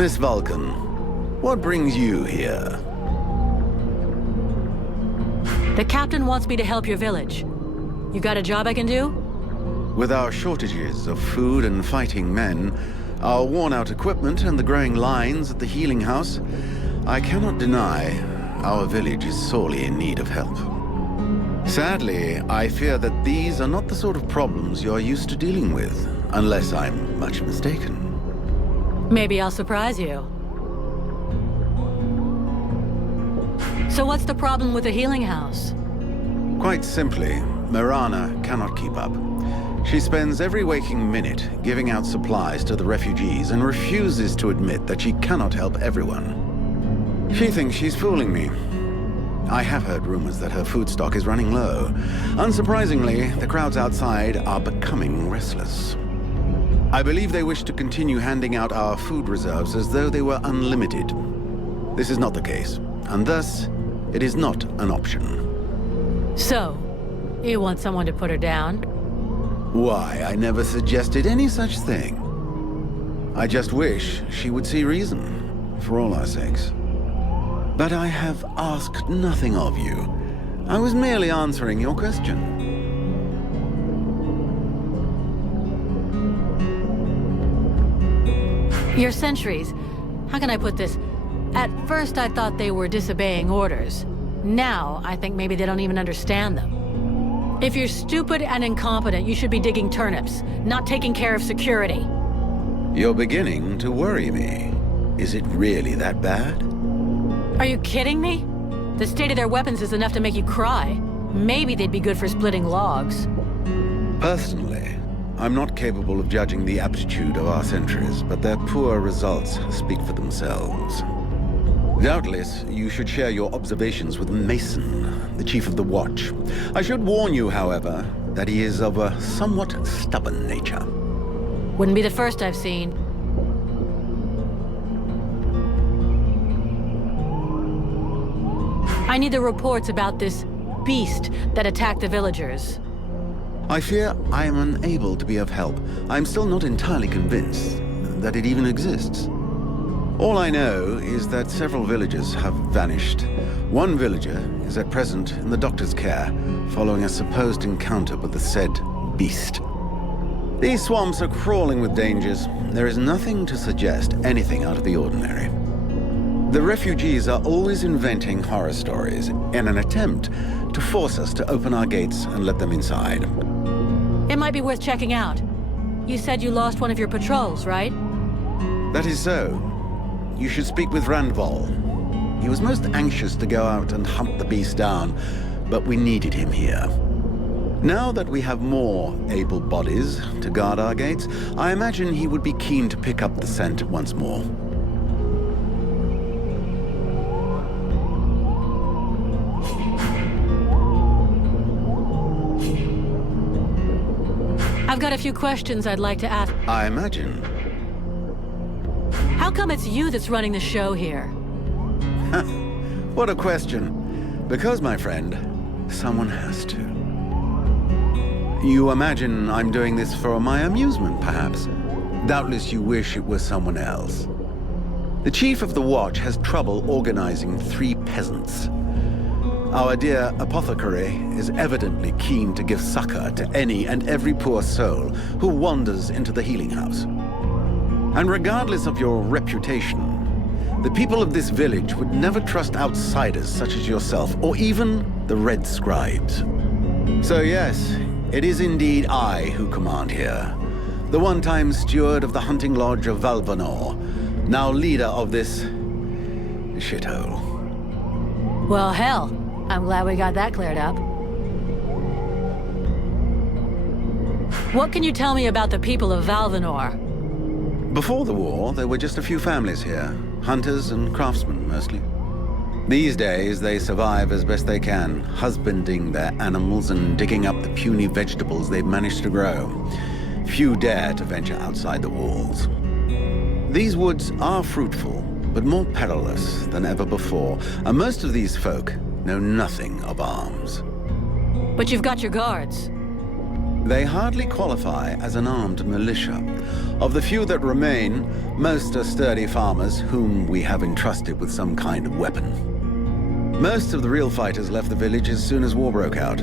Miss Vulcan, what brings you here? The captain wants me to help your village. You got a job I can do? With our shortages of food and fighting men, our worn-out equipment and the growing lines at the healing house, I cannot deny our village is sorely in need of help. Sadly, I fear that these are not the sort of problems you're used to dealing with, unless I'm much mistaken. Maybe I'll surprise you. So what's the problem with the healing house? Quite simply, Mirana cannot keep up. She spends every waking minute giving out supplies to the refugees and refuses to admit that she cannot help everyone. She thinks she's fooling me. I have heard rumors that her food stock is running low. Unsurprisingly, the crowds outside are becoming restless. I believe they wish to continue handing out our food reserves as though they were unlimited. This is not the case, and thus, it is not an option. So, you want someone to put her down? Why, I never suggested any such thing. I just wish she would see reason, for all our sakes. But I have asked nothing of you. I was merely answering your question. Your sentries. How can I put this? At first I thought they were disobeying orders. Now I think maybe they don't even understand them. If you're stupid and incompetent, you should be digging turnips, not taking care of security. You're beginning to worry me. Is it really that bad? Are you kidding me? The state of their weapons is enough to make you cry. Maybe they'd be good for splitting logs. Personally, I'm not capable of judging the aptitude of our sentries, but their poor results speak for themselves. Doubtless, you should share your observations with Mason, the chief of the watch. I should warn you, however, that he is of a somewhat stubborn nature. Wouldn't be the first I've seen. I need the reports about this beast that attacked the villagers. I fear I am unable to be of help. I'm still not entirely convinced that it even exists. All I know is that several villagers have vanished. One villager is at present in the doctor's care, following a supposed encounter with the said beast. These swamps are crawling with dangers. There is nothing to suggest anything out of the ordinary. The refugees are always inventing horror stories in an attempt to force us to open our gates and let them inside. It might be worth checking out. You said you lost one of your patrols, right? That is so. You should speak with Randval. He was most anxious to go out and hunt the beast down, but we needed him here. Now that we have more able bodies to guard our gates, I imagine he would be keen to pick up the scent once more. I've got a few questions I'd like to ask. I imagine. How come it's you that's running the show here? What a question. Because, my friend, someone has to. You imagine I'm doing this for my amusement, perhaps? Doubtless you wish it was someone else. The chief of the watch has trouble organizing 3 peasants. Our dear apothecary is evidently keen to give succor to any and every poor soul who wanders into the healing house. And regardless of your reputation, the people of this village would never trust outsiders such as yourself, or even the Red Scribes. So yes, it is indeed I who command here. The one-time steward of the hunting lodge of Valvanor, now leader of this shithole. Well, hell. I'm glad we got that cleared up. What can you tell me about the people of Valvanor? Before the war, there were just a few families here. Hunters and craftsmen, mostly. These days, they survive as best they can, husbanding their animals and digging up the puny vegetables they've managed to grow. Few dare to venture outside the walls. These woods are fruitful, but more perilous than ever before, and most of these folk know nothing of arms. But you've got your guards. They hardly qualify as an armed militia. Of the few that remain, most are sturdy farmers whom we have entrusted with some kind of weapon. Most of the real fighters left the village as soon as war broke out.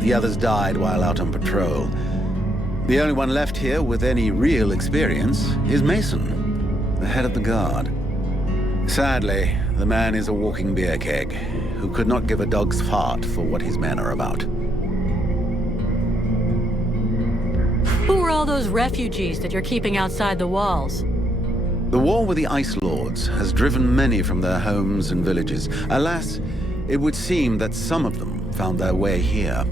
The others died while out on patrol. The only one left here with any real experience is Mason, the head of the guard. Sadly, the man is a walking beer keg, who could not give a dog's fart for what his men are about. Who are all those refugees that you're keeping outside the walls? The war with the Ice Lords has driven many from their homes and villages. Alas, it would seem that some of them found their way here.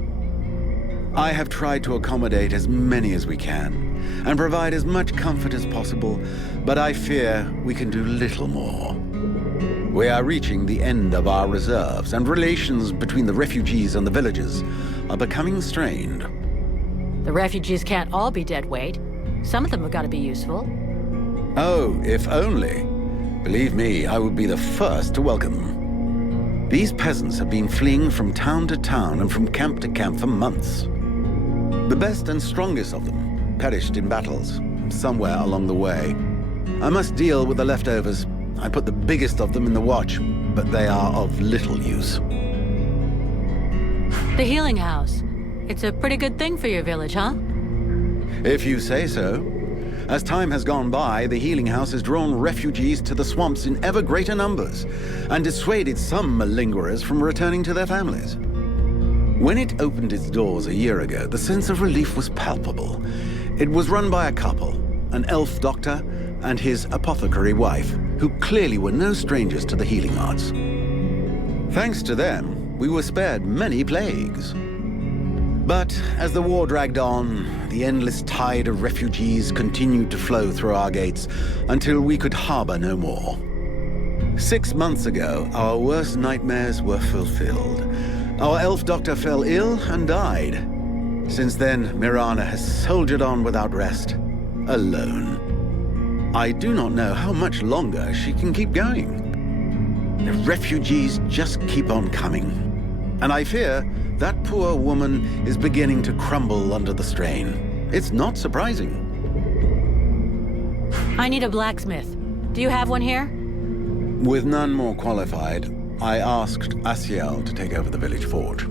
I have tried to accommodate as many as we can, and provide as much comfort as possible, but I fear we can do little more. We are reaching the end of our reserves, and relations between the refugees and the villagers are becoming strained. The refugees can't all be dead weight. Some of them have got to be useful. Oh, if only. Believe me, I would be the first to welcome them. These peasants have been fleeing from town to town and from camp to camp for months. The best and strongest of them perished in battles, somewhere along the way. I must deal with the leftovers. I put the biggest of them in the watch, but they are of little use. The healing house. It's a pretty good thing for your village, huh? If you say so. As time has gone by, the healing house has drawn refugees to the swamps in ever greater numbers, and dissuaded some malingerers from returning to their families. When it opened its doors a year ago, the sense of relief was palpable. It was run by a couple, an elf doctor and his apothecary wife, who clearly were no strangers to the healing arts. Thanks to them, we were spared many plagues. But as the war dragged on, the endless tide of refugees continued to flow through our gates until we could harbor no more. 6 months ago, our worst nightmares were fulfilled. Our elf doctor fell ill and died. Since then, Mirana has soldiered on without rest, alone. I do not know how much longer she can keep going. The refugees just keep on coming. And I fear that poor woman is beginning to crumble under the strain. It's not surprising. I need a blacksmith. Do you have one here? With none more qualified, I asked Asiel to take over the village forge.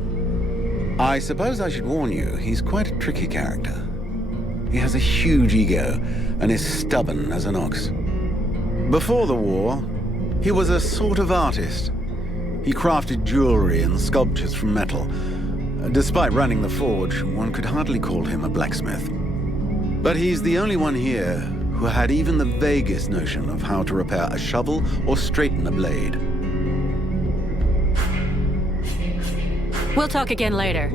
I suppose I should warn you, he's quite a tricky character. He has a huge ego and is stubborn as an ox. Before the war, he was a sort of artist. He crafted jewelry and sculptures from metal. Despite running the forge, one could hardly call him a blacksmith. But he's the only one here who had even the vaguest notion of how to repair a shovel or straighten a blade. We'll talk again later.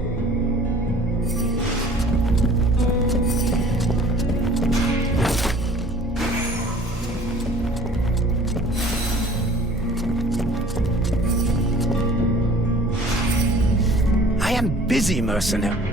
I am busy, mercenary.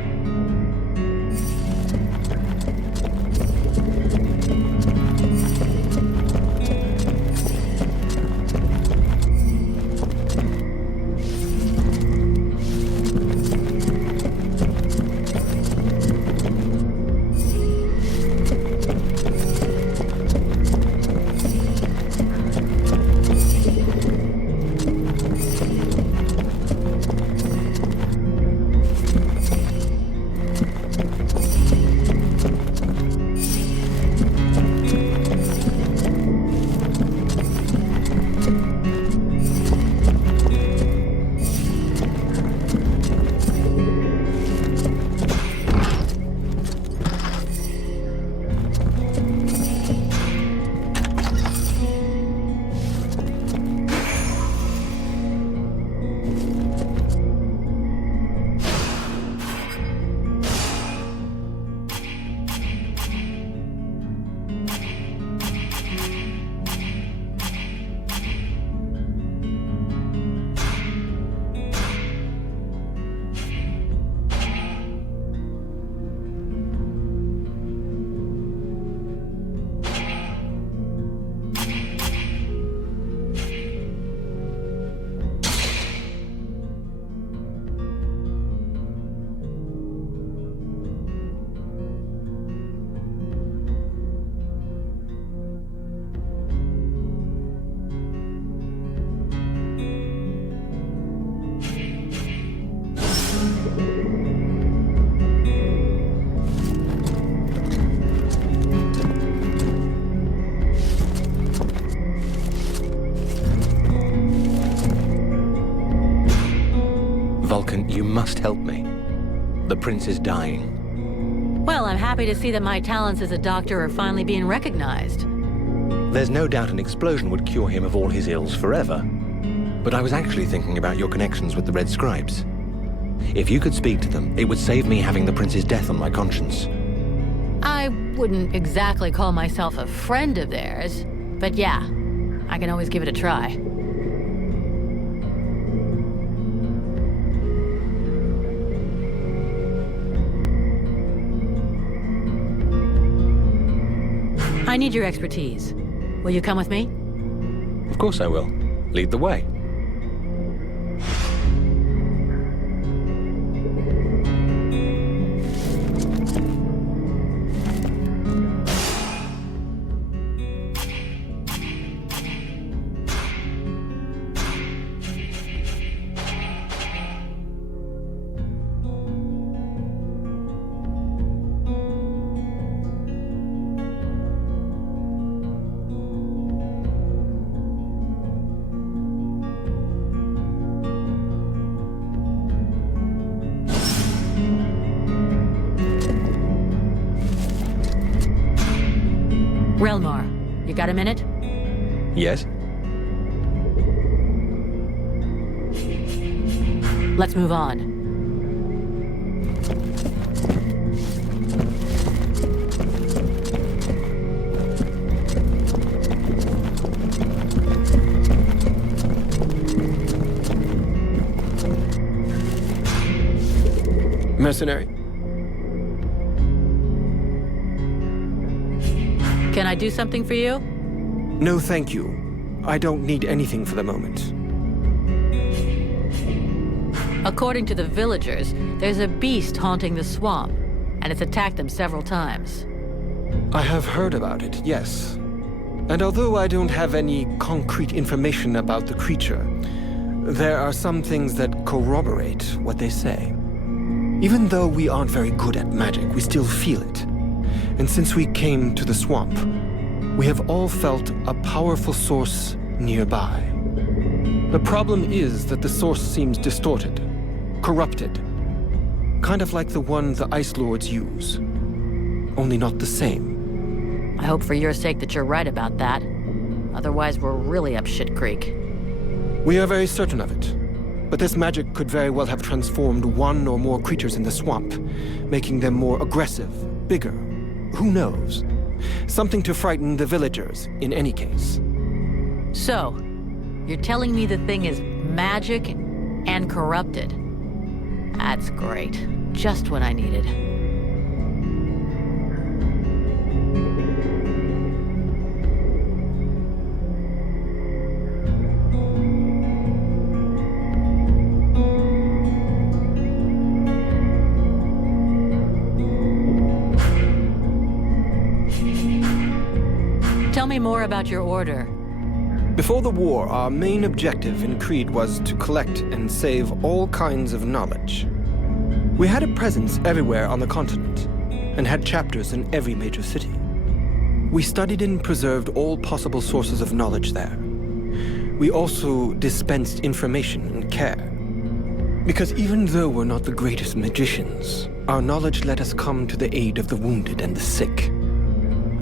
must help me. The prince is dying. Well, I'm happy to see that my talents as a doctor are finally being recognized. There's no doubt an explosion would cure him of all his ills forever. But I was actually thinking about your connections with the Red Scribes. If you could speak to them, it would save me having the prince's death on my conscience. I wouldn't exactly call myself a friend of theirs, but yeah, I can always give it a try. I need your expertise. Will you come with me? Of course I will. Lead the way. Relmar, you got a minute? Yes? Let's move on. Mercenary. Can I do something for you? No, thank you. I don't need anything for the moment. According to the villagers, there's a beast haunting the swamp, and it's attacked them several times. I have heard about it, yes. And although I don't have any concrete information about the creature, there are some things that corroborate what they say. Even though we aren't very good at magic, we still feel it. And since we came to the swamp, we have all felt a powerful source nearby. The problem is that the source seems distorted, corrupted. Kind of like the one the Ice Lords use. Only not the same. I hope for your sake that you're right about that. Otherwise, we're really up shit creek. We are very certain of it. But this magic could very well have transformed one or more creatures in the swamp, making them more aggressive, bigger. Who knows? Something to frighten the villagers, in any case. So, you're telling me the thing is magic and corrupted? That's great. Just what I needed. Tell me more about your order. Before the war, our main objective in Creed was to collect and save all kinds of knowledge. We had a presence everywhere on the continent, and had chapters in every major city. We studied and preserved all possible sources of knowledge there. We also dispensed information and care. Because even though we're not the greatest magicians, our knowledge let us come to the aid of the wounded and the sick.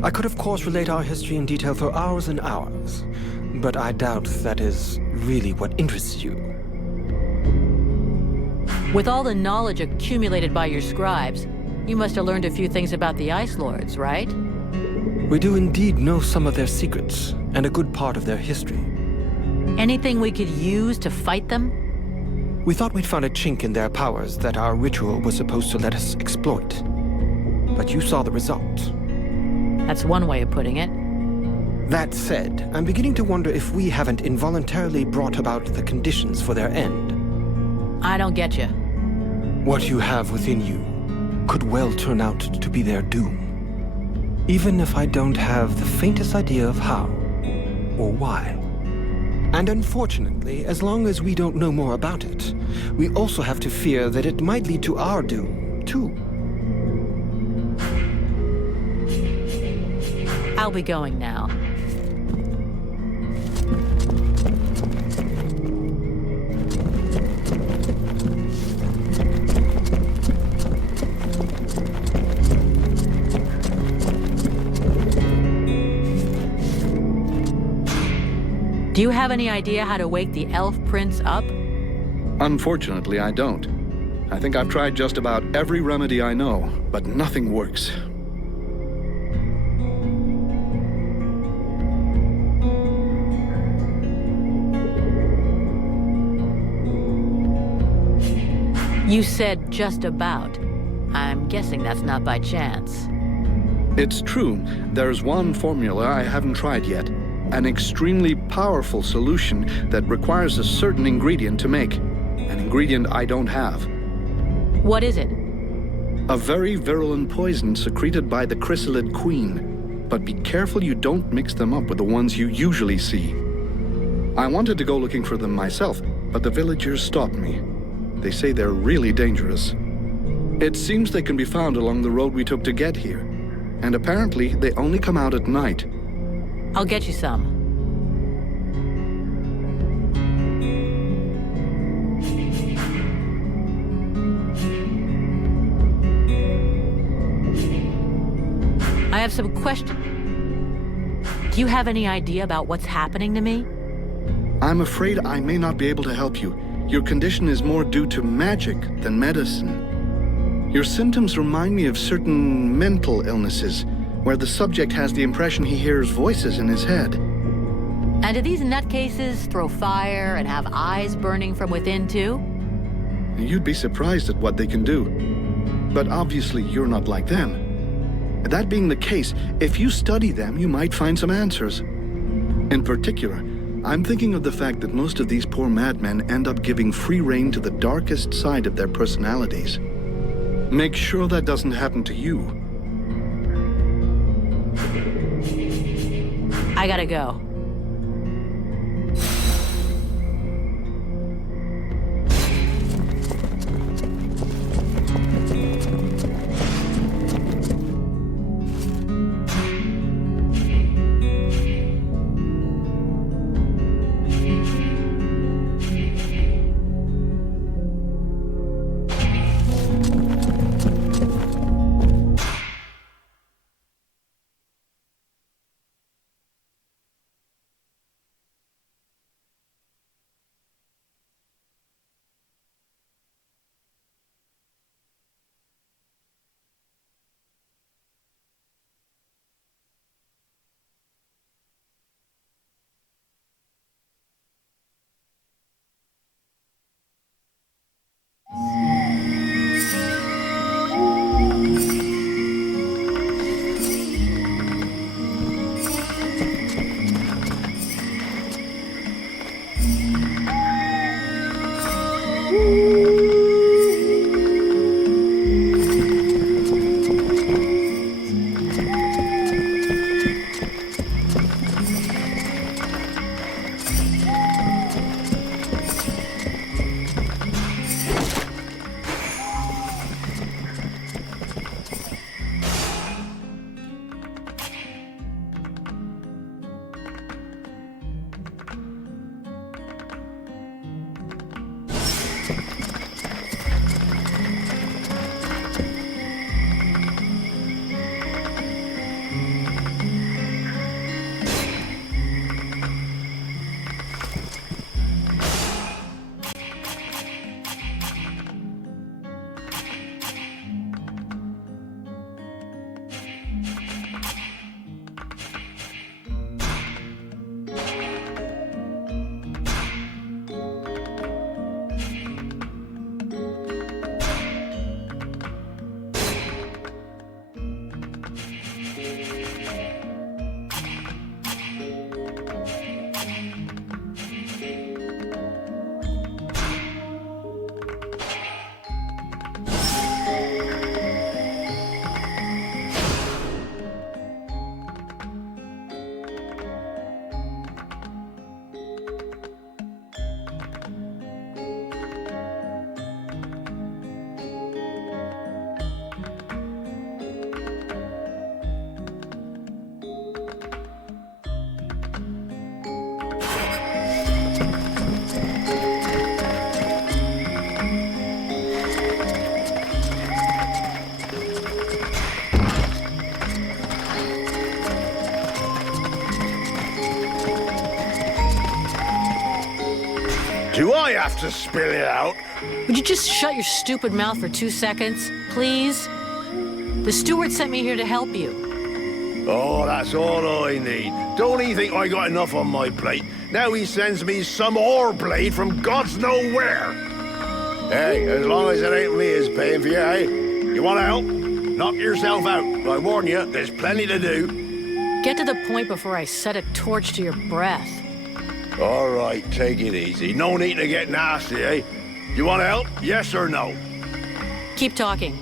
I could of course relate our history in detail for hours and hours, but I doubt that is really what interests you. With all the knowledge accumulated by your scribes, you must have learned a few things about the Ice Lords, right? We do indeed know some of their secrets, and a good part of their history. Anything we could use to fight them? We thought we'd found a chink in their powers that our ritual was supposed to let us exploit. But you saw the result. That's one way of putting it. That said, I'm beginning to wonder if we haven't involuntarily brought about the conditions for their end. I don't get you. What you have within you could well turn out to be their doom. Even if I don't have the faintest idea of how or why. And unfortunately, as long as we don't know more about it, we also have to fear that it might lead to our doom, too. I'll be going now. Do you have any idea how to wake the Elf Prince up? Unfortunately, I don't. I think I've tried just about every remedy I know, but nothing works. You said just about. I'm guessing that's not by chance. It's true, there's one formula I haven't tried yet. An extremely powerful solution that requires a certain ingredient to make. An ingredient I don't have. What is it? A very virulent poison secreted by the chrysalid queen. But be careful you don't mix them up with the ones you usually see. I wanted to go looking for them myself, but the villagers stopped me. They say they're really dangerous. It seems they can be found along the road we took to get here. And apparently, they only come out at night. I'll get you some. I have some questions. Do you have any idea about what's happening to me? I'm afraid I may not be able to help you. Your condition is more due to magic than medicine. Your symptoms remind me of certain mental illnesses, where the subject has the impression he hears voices in his head. And do these nutcases throw fire and have eyes burning from within too? You'd be surprised at what they can do. But obviously you're not like them. That being the case, if you study them, you might find some answers. In particular, I'm thinking of the fact that most of these poor madmen end up giving free rein to the darkest side of their personalities. Make sure that doesn't happen to you. I gotta go. Do I have to spill it out? Would you just shut your stupid mouth for 2 seconds, please? The steward sent me here to help you. Oh, that's all I need. Don't he think I got enough on my plate? Now he sends me some ore blade from God's nowhere. Hey, as long as it ain't me is paying for you, hey? You want to help? Knock yourself out. I warn you, there's plenty to do. Get to the point before I set a torch to your breath. All right, take it easy. No need to get nasty, eh? You want to help? Yes or no? Keep talking.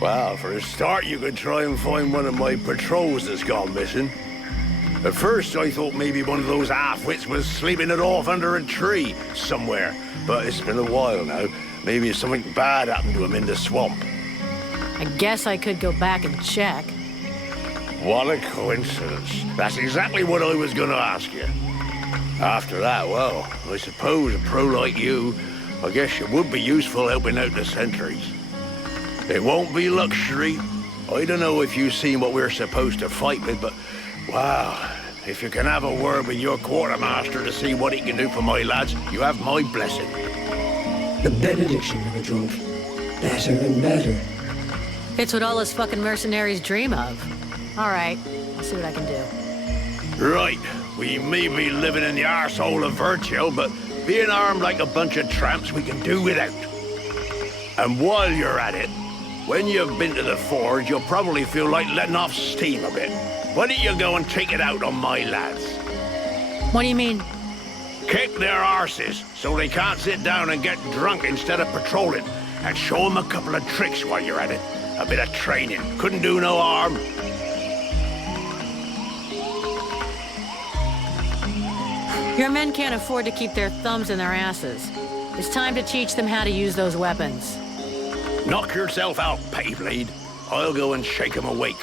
Well, for a start, you could try and find one of my patrols that's gone missing. At first, I thought maybe one of those half-wits was sleeping it off under a tree somewhere. But it's been a while now. Maybe something bad happened to him in the swamp. I guess I could go back and check. What a coincidence. That's exactly what I was going to ask you. After that, well, I suppose a pro like you, I guess you would be useful helping out the sentries. It won't be luxury. I don't know if you've seen what we're supposed to fight with, but wow, if you can have a word with your quartermaster to see what he can do for my lads, you have my blessing. The benediction of a drunk. Better and better. It's what all us fucking mercenaries dream of. All right, I'll see what I can do. Right, we may be living in the arsehole of Virgil, but being armed like a bunch of tramps, we can do without. And while you're at it, when you've been to the forge, you'll probably feel like letting off steam a bit. Why don't you go and take it out on my lads? What do you mean? Kick their arses so they can't sit down and get drunk instead of patrolling. And show them a couple of tricks while you're at it. A bit of training. Couldn't do no harm. Your men can't afford to keep their thumbs in their asses. It's time to teach them how to use those weapons. Knock yourself out, Pettyblade. I'll go and shake them awake.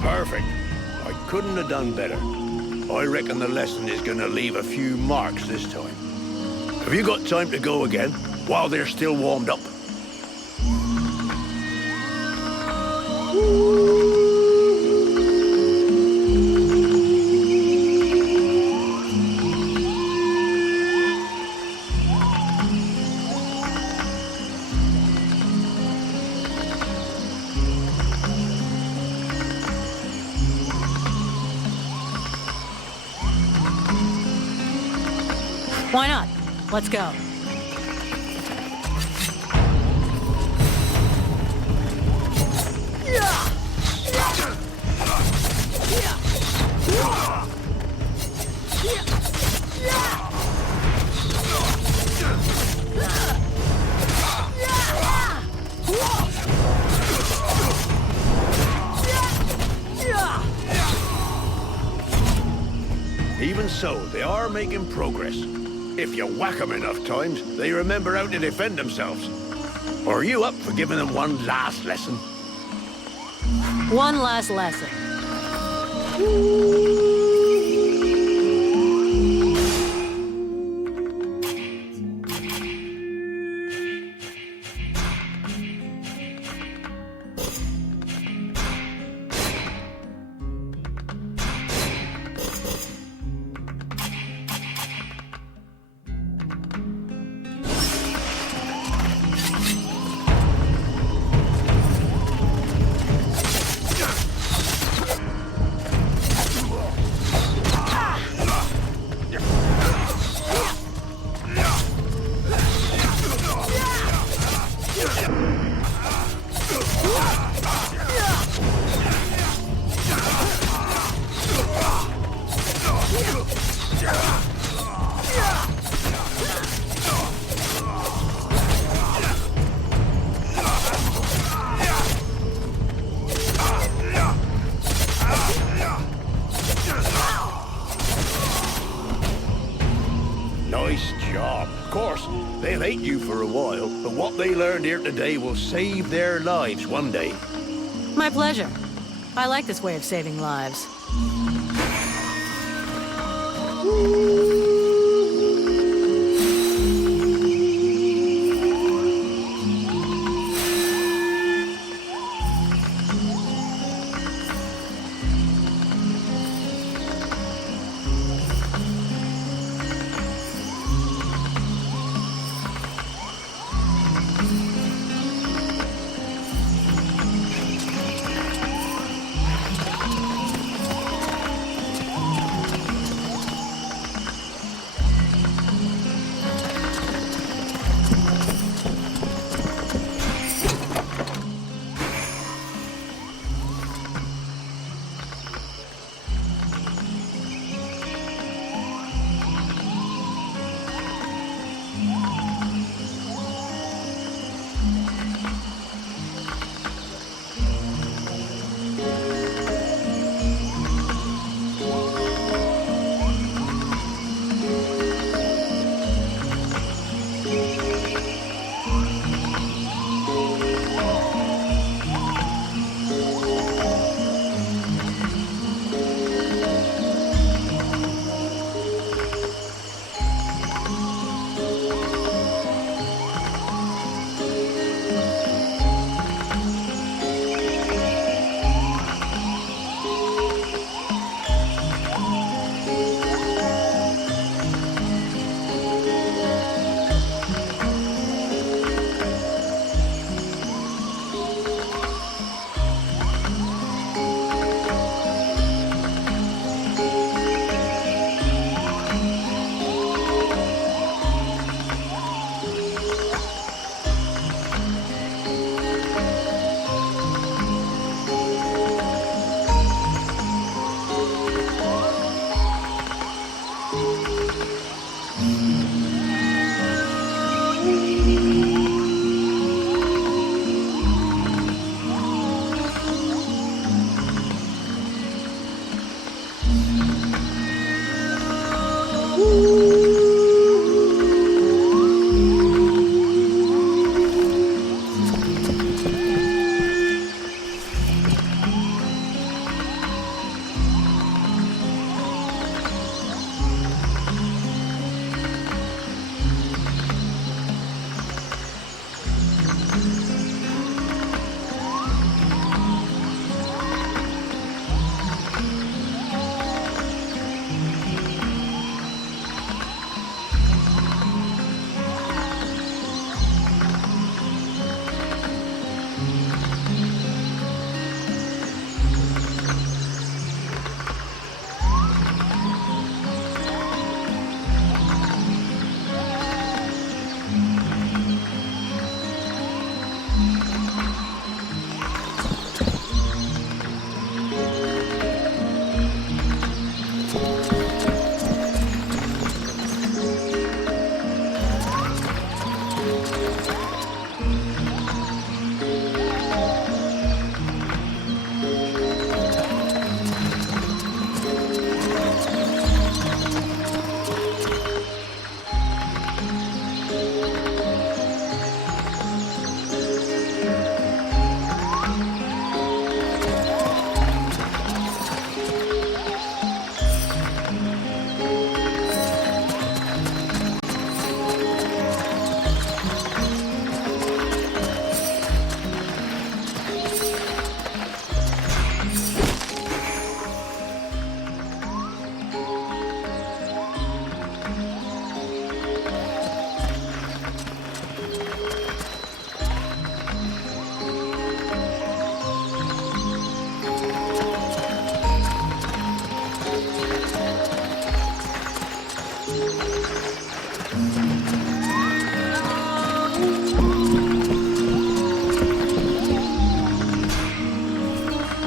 Perfect. I couldn't have done better. I reckon the lesson is gonna leave a few marks this time. Have you got time to go again, while they're still warmed up? Why not? Let's go. Even so, they are making progress. If you whack them enough times, they remember how to defend themselves. Or are you up for giving them one last lesson? One last lesson. They'll hate you for a while, but what they learned here today will save their lives one day. My pleasure. I like this way of saving lives.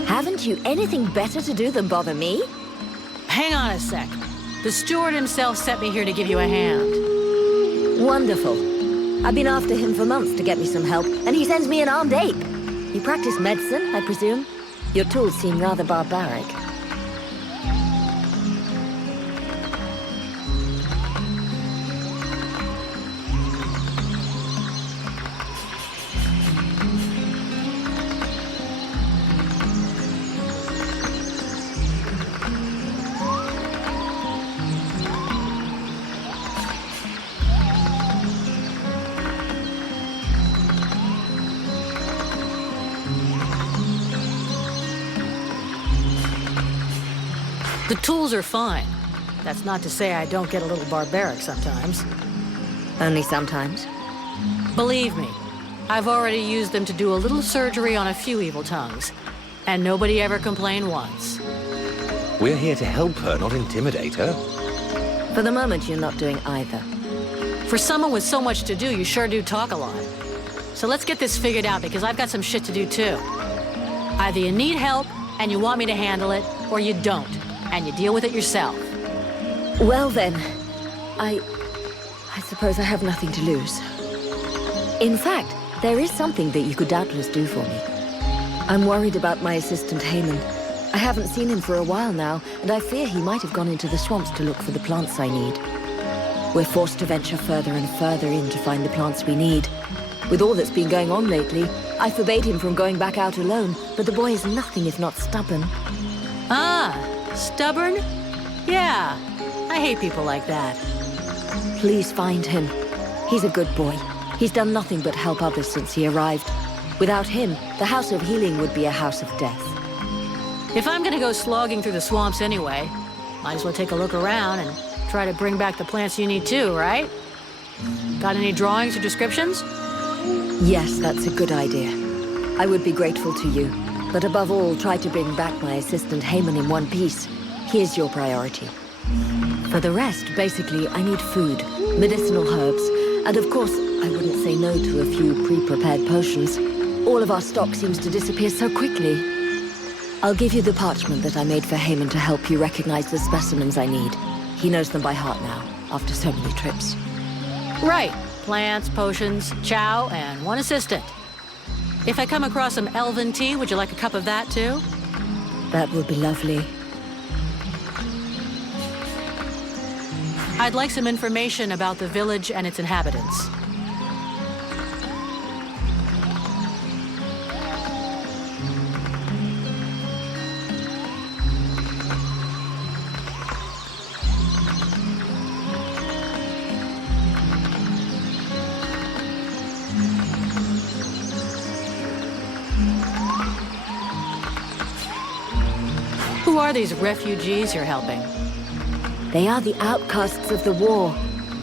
Haven't you anything better to do than bother me? Hang on a sec. The steward himself sent me here to give you a hand. Wonderful. I've been after him for months to get me some help, and he sends me an armed ape. You practice medicine, I presume? Your tools seem rather barbaric. The tools are fine. That's not to say I don't get a little barbaric sometimes. Only sometimes. Believe me, I've already used them to do a little surgery on a few evil tongues, and nobody ever complained once. We're here to help her, not intimidate her. For the moment, you're not doing either. For someone with so much to do, you sure do talk a lot. So let's get this figured out, because I've got some shit to do too. Either you need help, and you want me to handle it, or you don't, and you deal with it yourself. Well then, I suppose I have nothing to lose. In fact, there is something that you could doubtless do for me. I'm worried about my assistant Haman. I haven't seen him for a while now, and I fear he might have gone into the swamps to look for the plants I need. We're forced to venture further and further in to find the plants we need. With all that's been going on lately, I forbade him from going back out alone, but the boy is nothing if not stubborn. Ah, stubborn? Yeah, I hate people like that. Please find him. He's a good boy. He's done nothing but help others since he arrived. Without him, the House of Healing would be a house of death. If I'm gonna go slogging through the swamps anyway, might as well take a look around and try to bring back the plants you need too, right? Got any drawings or descriptions? Yes, that's a good idea. I would be grateful to you. But above all, try to bring back my assistant Haman in one piece. He is your priority. For the rest, basically, I need food, medicinal herbs, and of course, I wouldn't say no to a few pre-prepared potions. All of our stock seems to disappear so quickly. I'll give you the parchment that I made for Haman to help you recognize the specimens I need. He knows them by heart now, after so many trips. Right. Plants, potions, chow, and one assistant. If I come across some elven tea, would you like a cup of that too? That would be lovely. I'd like some information about the village and its inhabitants. Who are these refugees you're helping? They are the outcasts of the war.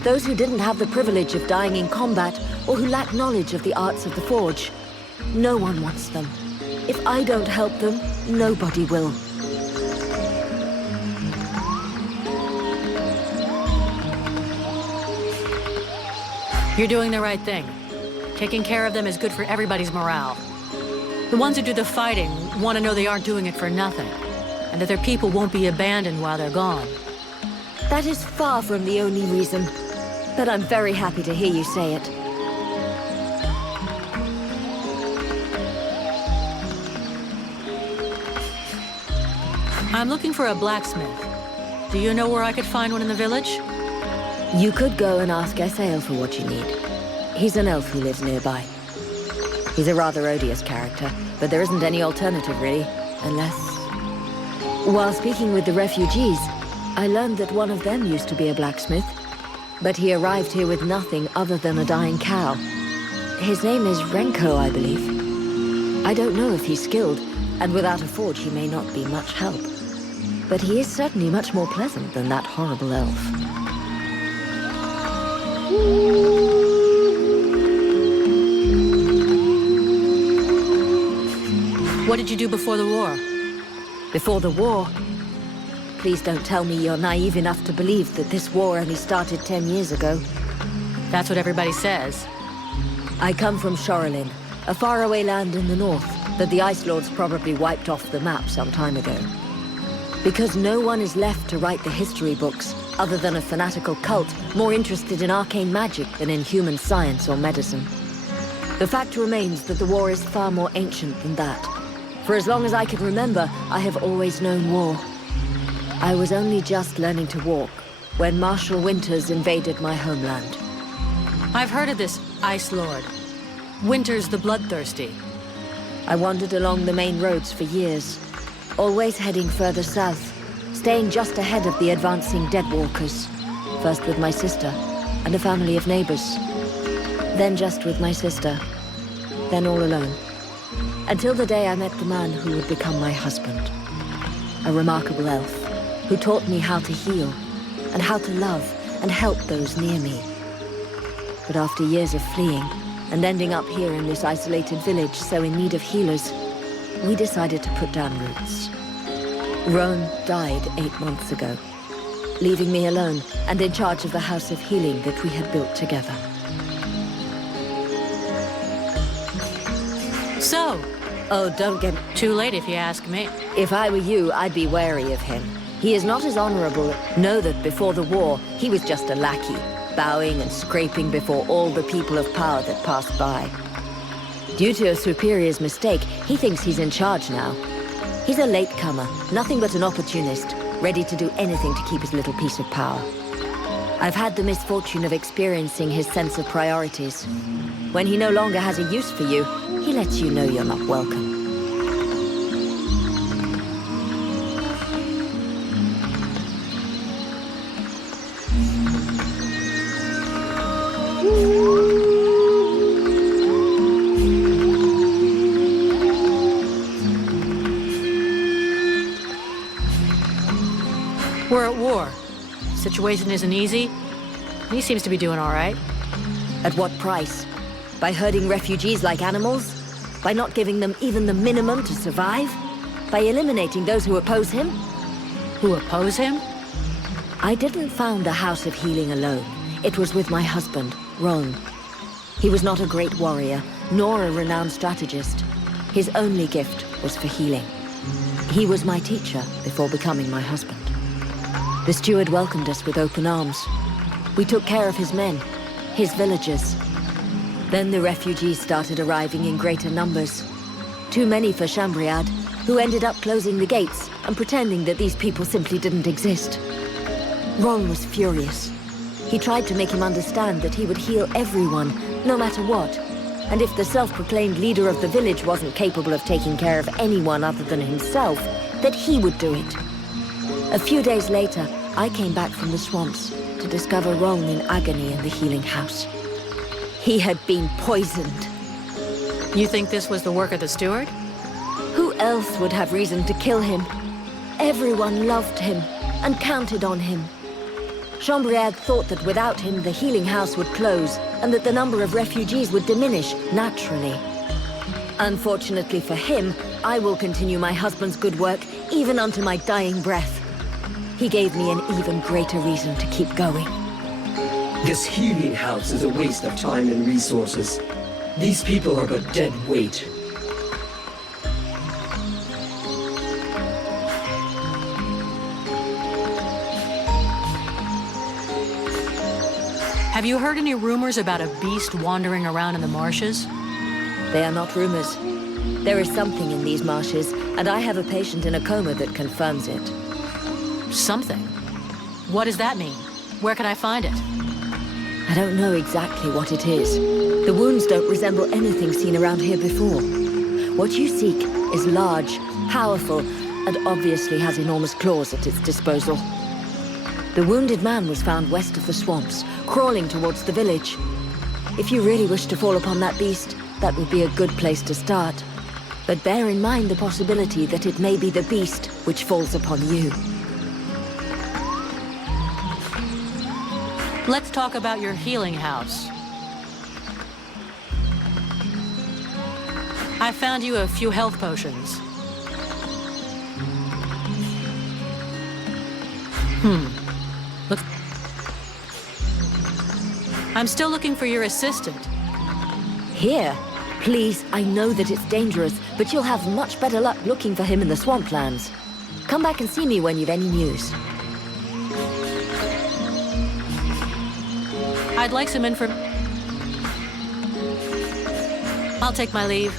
Those who didn't have the privilege of dying in combat, or who lack knowledge of the arts of the forge. No one wants them. If I don't help them, nobody will. You're doing the right thing. Taking care of them is good for everybody's morale. The ones who do the fighting want to know they aren't doing it for nothing, and that their people won't be abandoned while they're gone. That is far from the only reason. But I'm very happy to hear you say it. I'm looking for a blacksmith. Do you know where I could find one in the village? You could go and ask Esael for what you need. He's an elf who lives nearby. He's a rather odious character, but there isn't any alternative really, unless... While speaking with the refugees, I learned that one of them used to be a blacksmith, but he arrived here with nothing other than a dying cow. His name is Renko, I believe. I don't know if he's skilled, and without a forge he may not be much help. But he is certainly much more pleasant than that horrible elf. What did you do before the war? Before the war? Please don't tell me you're naive enough to believe that this war only started 10 years ago. That's what everybody says. I come from Shorelin, a faraway land in the north that the Ice Lords probably wiped off the map some time ago. Because no one is left to write the history books, other than a fanatical cult more interested in arcane magic than in human science or medicine. The fact remains that the war is far more ancient than that. For as long as I can remember, I have always known war. I was only just learning to walk when Marshal Winters invaded my homeland. I've heard of this Ice Lord. Winters the Bloodthirsty. I wandered along the main roads for years, always heading further south, staying just ahead of the advancing Deadwalkers. First with my sister and a family of neighbors. Then just with my sister. Then all alone. Until the day I met the man who would become my husband. A remarkable elf. who taught me how to heal, and how to love and help those near me. But after years of fleeing, and ending up here in this isolated village so in need of healers, we decided to put down roots. Roan died 8 months ago, leaving me alone and in charge of the House of Healing that we had built together. So, Oh, don't get... too late if you ask me. If I were you, I'd be wary of him. He is not as honorable. Know that before the war, he was just a lackey, bowing and scraping before all the people of power that passed by. Due to a superior's mistake, he thinks he's in charge now. He's a latecomer, nothing but an opportunist, ready to do anything to keep his little piece of power. I've had the misfortune of experiencing his sense of priorities. When he no longer has a use for you, he lets you know you're not welcome. We're at war. Situation isn't easy. He seems to be doing all right. At what price? By herding refugees like animals? By not giving them even the minimum to survive? By eliminating those who oppose him? Who oppose him? I didn't found the House of Healing alone. It was with my husband, Roan. He was not a great warrior, nor a renowned strategist. His only gift was for healing. He was my teacher before becoming my husband. The steward welcomed us with open arms. We took care of his men, his villagers. Then the refugees started arriving in greater numbers. Too many for Chambriad, who ended up closing the gates and pretending that these people simply didn't exist. Roan was furious. He tried to make him understand that he would heal everyone, no matter what. And if the self-proclaimed leader of the village wasn't capable of taking care of anyone other than himself, that he would do it. A few days later, I came back from the swamps to discover Roan in agony in the healing house. He had been poisoned. You think this was the work of the steward? Who else would have reason to kill him? Everyone loved him and counted on him. Chambriad thought that without him, the healing house would close and that the number of refugees would diminish naturally. Unfortunately for him, I will continue my husband's good work even unto my dying breath. He gave me an even greater reason to keep going. This healing house is a waste of time and resources. These people are but dead weight. Have you heard any rumors about a beast wandering around in the marshes? They are not rumors. There is something in these marshes, and I have a patient in a coma that confirms it. Something? What does that mean? Where can I find it? I don't know exactly what it is. The wounds don't resemble anything seen around here before. What you seek is large, powerful, and obviously has enormous claws at its disposal. The wounded man was found west of the swamps, crawling towards the village. If you really wish to fall upon that beast, that would be a good place to start. But bear in mind the possibility that it may be the beast which falls upon you. Let's talk about your healing house. I found you a few health potions. Look. I'm still looking for your assistant. Here? Please, I know that it's dangerous, but you'll have much better luck looking for him in the swamplands. Come back and see me when you've any news. I'd like some I'll take my leave.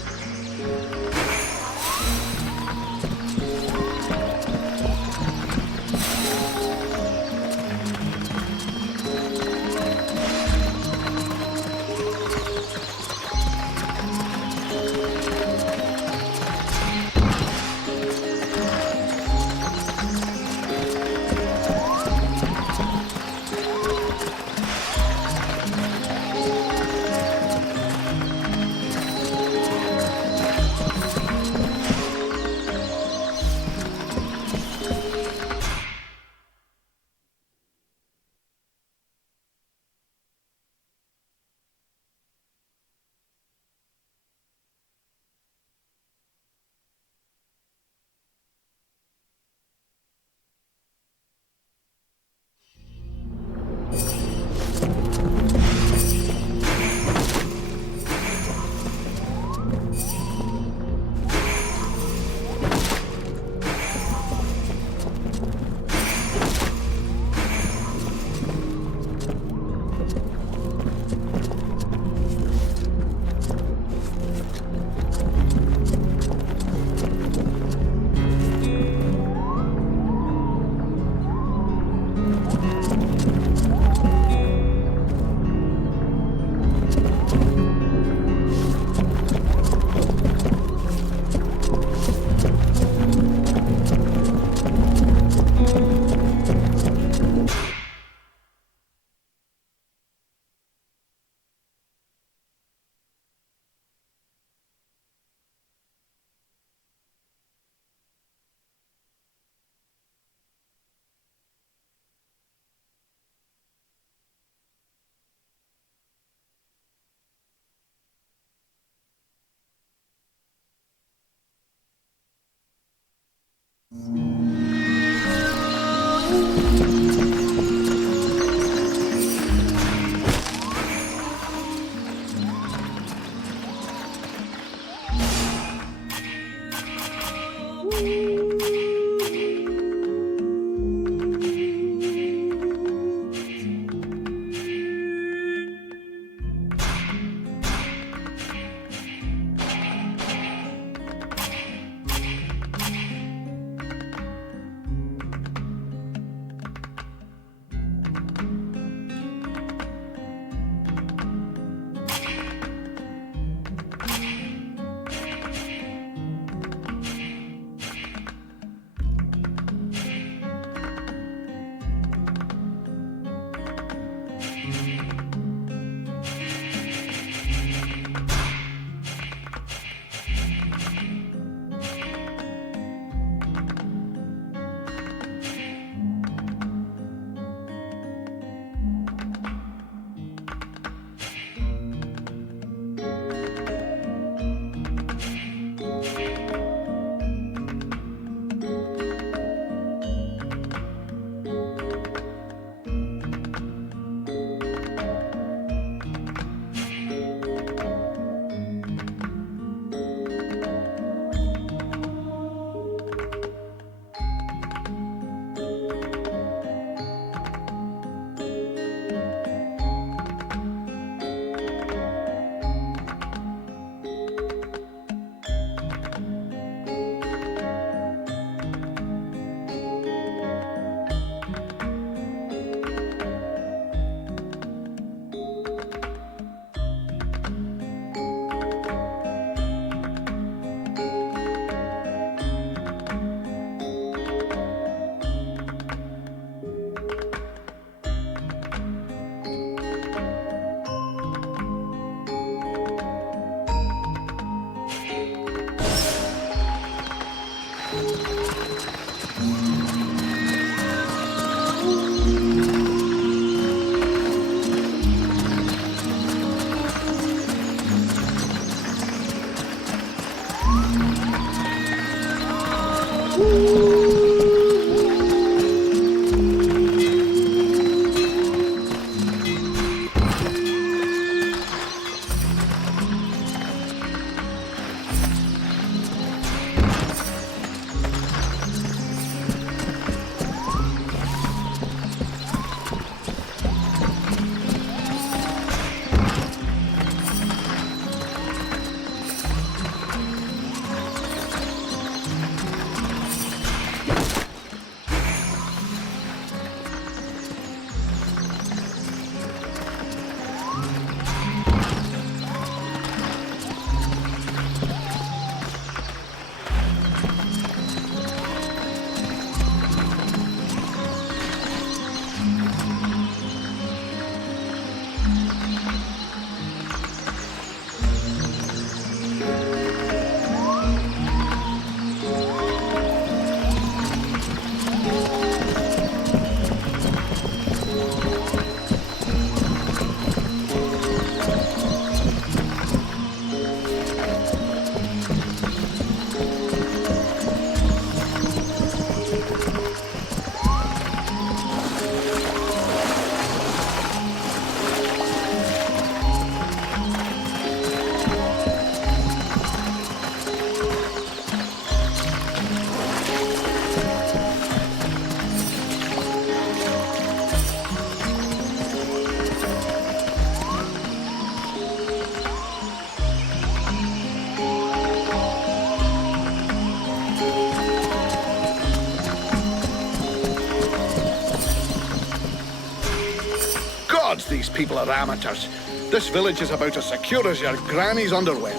gods, these people are amateurs. This village is about as secure as your granny's underwear.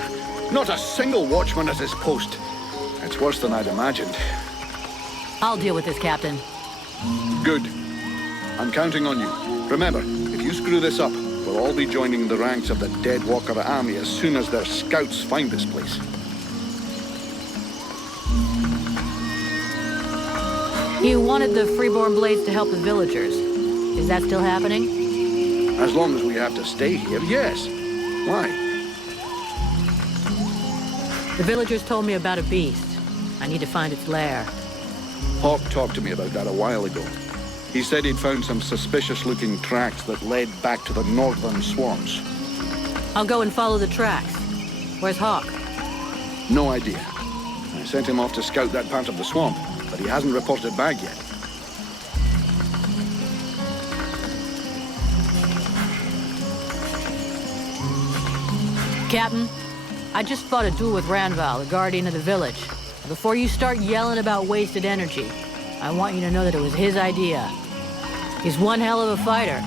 Not a single watchman at his post. It's worse than I'd imagined. I'll deal with this, Captain. Good. I'm counting on you. Remember, if you screw this up, we'll all be joining the ranks of the Dead Walker army as soon as their scouts find this place. You wanted the Freeborn Blades to help the villagers. Is that still happening? As long as we have to stay here, yes. Why? The villagers told me about a beast. I need to find its lair. Hawk talked to me about that a while ago. He said he'd found some suspicious-looking tracks that led back to the northern swamps. I'll go and follow the tracks. Where's Hawk? No idea. I sent him off to scout that part of the swamp, but he hasn't reported back yet. Captain, I just fought a duel with Ranval, the guardian of the village. Before you start yelling about wasted energy, I want you to know that it was his idea. He's one hell of a fighter.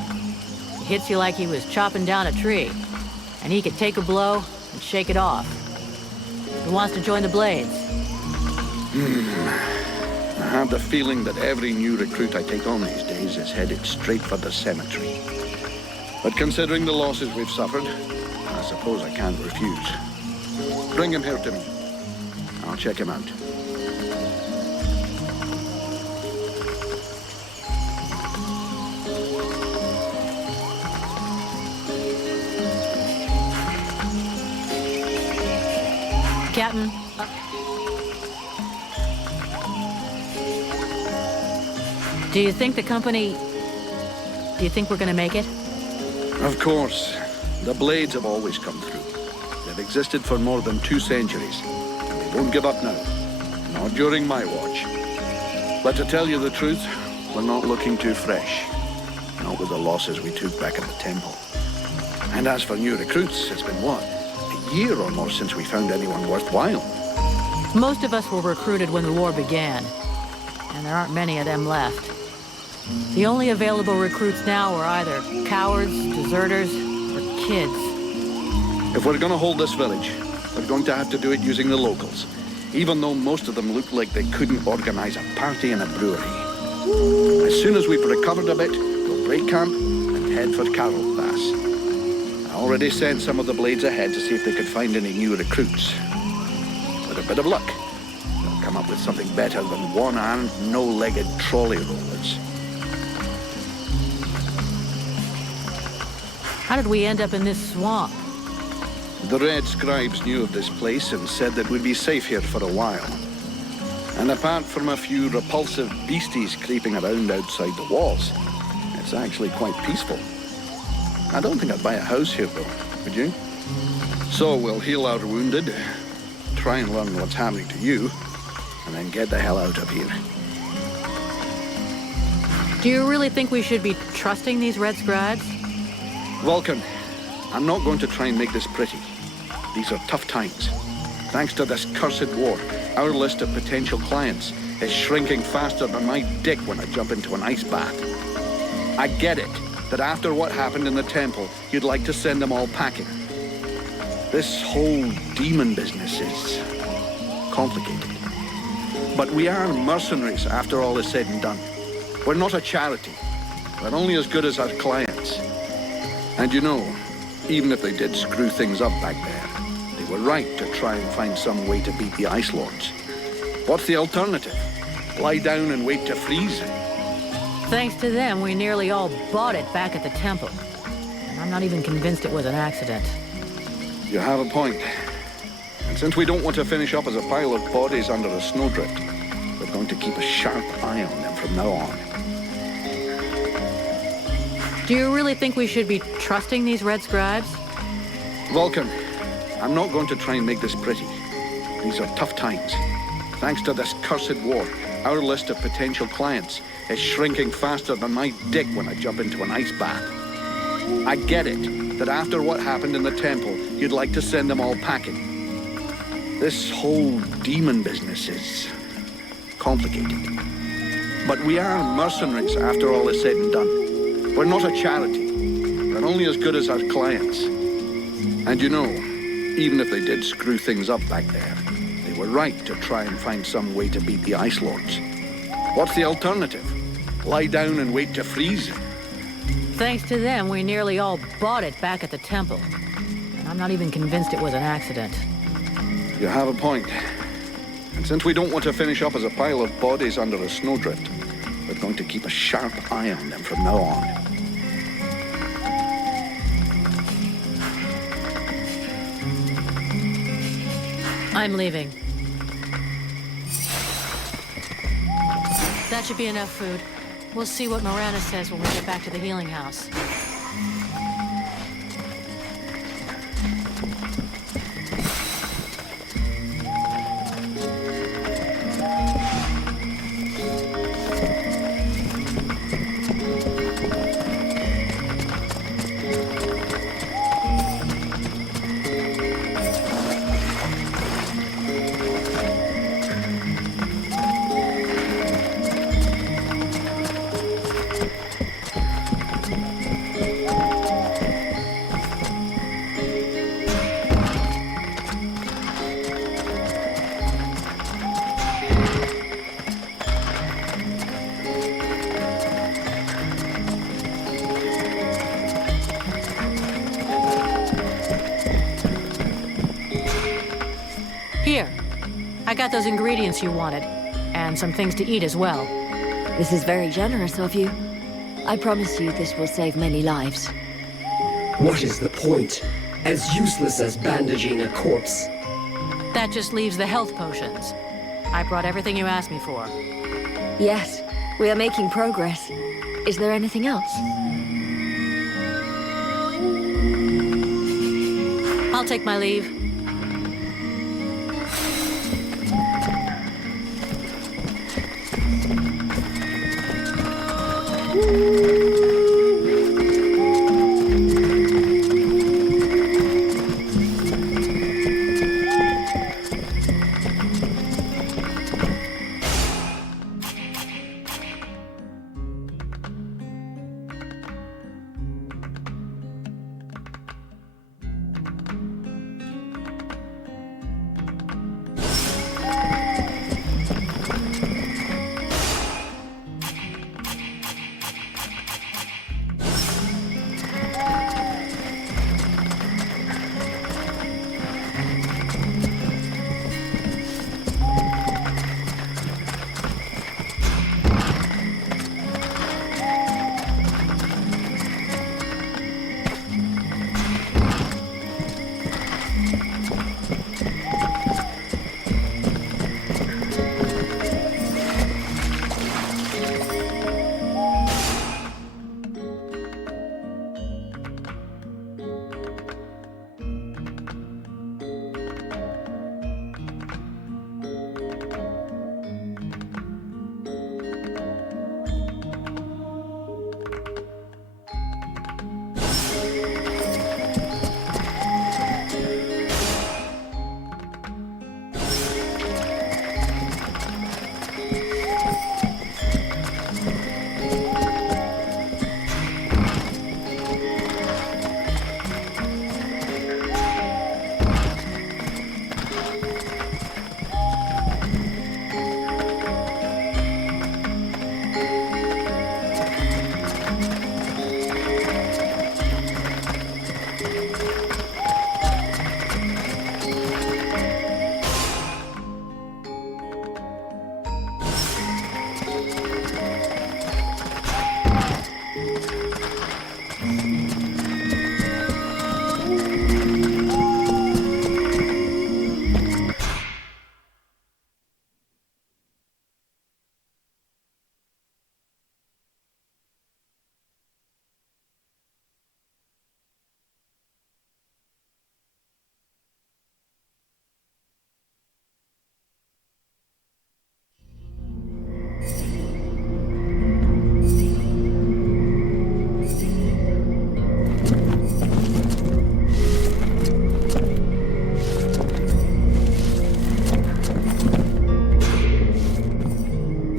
He hits you like he was chopping down a tree. And he could take a blow and shake it off. He wants to join the Blades. I have the feeling that every new recruit I take on these days is headed straight for the cemetery. But considering the losses we've suffered, I suppose I can't refuse. Bring him here to me. I'll check him out. Captain, do you think the company... Do you think we're gonna make it? Of course. The Blades have always come through. They've existed for more than 2 centuries. And they won't give up now. Not during my watch. But to tell you the truth, we're not looking too fresh. Not with the losses we took back at the temple. And as for new recruits, it's been what? A year or more since we found anyone worthwhile. Most of us were recruited when the war began. And there aren't many of them left. The only available recruits now are either cowards, deserters, or kids. If we're gonna hold this village, we're going to have to do it using the locals. Even though most of them look like they couldn't organize a party in a brewery. As soon as we've recovered a bit, we'll break camp and head for Carroll Pass. I already sent some of the Blades ahead to see if they could find any new recruits. With a bit of luck, they'll come up with something better than one-armed, no-legged trolley rollers. How did we end up in this swamp? The Red Scribes knew of this place and said that we'd be safe here for a while. And apart from a few repulsive beasties creeping around outside the walls, it's actually quite peaceful. I don't think I'd buy a house here, though, would you? So we'll heal our wounded, try and learn what's happening to you, and then get the hell out of here. Do you really think we should be trusting these Red Scribes? Vulcan, I'm not going to try and make this pretty. These are tough times. Thanks to this cursed war, our list of potential clients is shrinking faster than my dick when I jump into an ice bath. I get it, that after what happened in the temple, you'd like to send them all packing. This whole demon business is complicated. But we are mercenaries after all is said and done. We're not a charity. We're only as good as our clients. And you know, even if they did screw things up back there, they were right to try and find some way to beat the Ice Lords. What's the alternative? Lie down and wait to freeze? Thanks to them, we nearly all bought it back at the temple. And I'm not even convinced it was an accident. You have a point. And since we don't want to finish up as a pile of bodies under a snowdrift, we're going to keep a sharp eye on them from now on. Do you really think we should be trusting these Red Scribes? Vulcan, I'm not going to try and make this pretty. These are tough times. Thanks to this cursed war, our list of potential clients is shrinking faster than my dick when I jump into an ice bath. I get it, that after what happened in the temple, you'd like to send them all packing. This whole demon business is complicated. But we are mercenaries after all is said and done. We're not a charity. They're only as good as our clients. And you know, even if they did screw things up back there, they were right to try and find some way to beat the Ice Lords. What's the alternative? Lie down and wait to freeze? Thanks to them, we nearly all bought it back at the temple. And I'm not even convinced it was an accident. You have a point. And since we don't want to finish up as a pile of bodies under a snowdrift, we're going to keep a sharp eye on them from now on. I'm leaving. That should be enough food. We'll see what Morana says when we get back to the healing house. Here, I got those ingredients you wanted, and some things to eat as well. This is very generous of you. I promise you this will save many lives. What is the point? As useless as bandaging a corpse. That just leaves the health potions. I brought everything you asked me for. Yes, we are making progress. Is there anything else? I'll take my leave.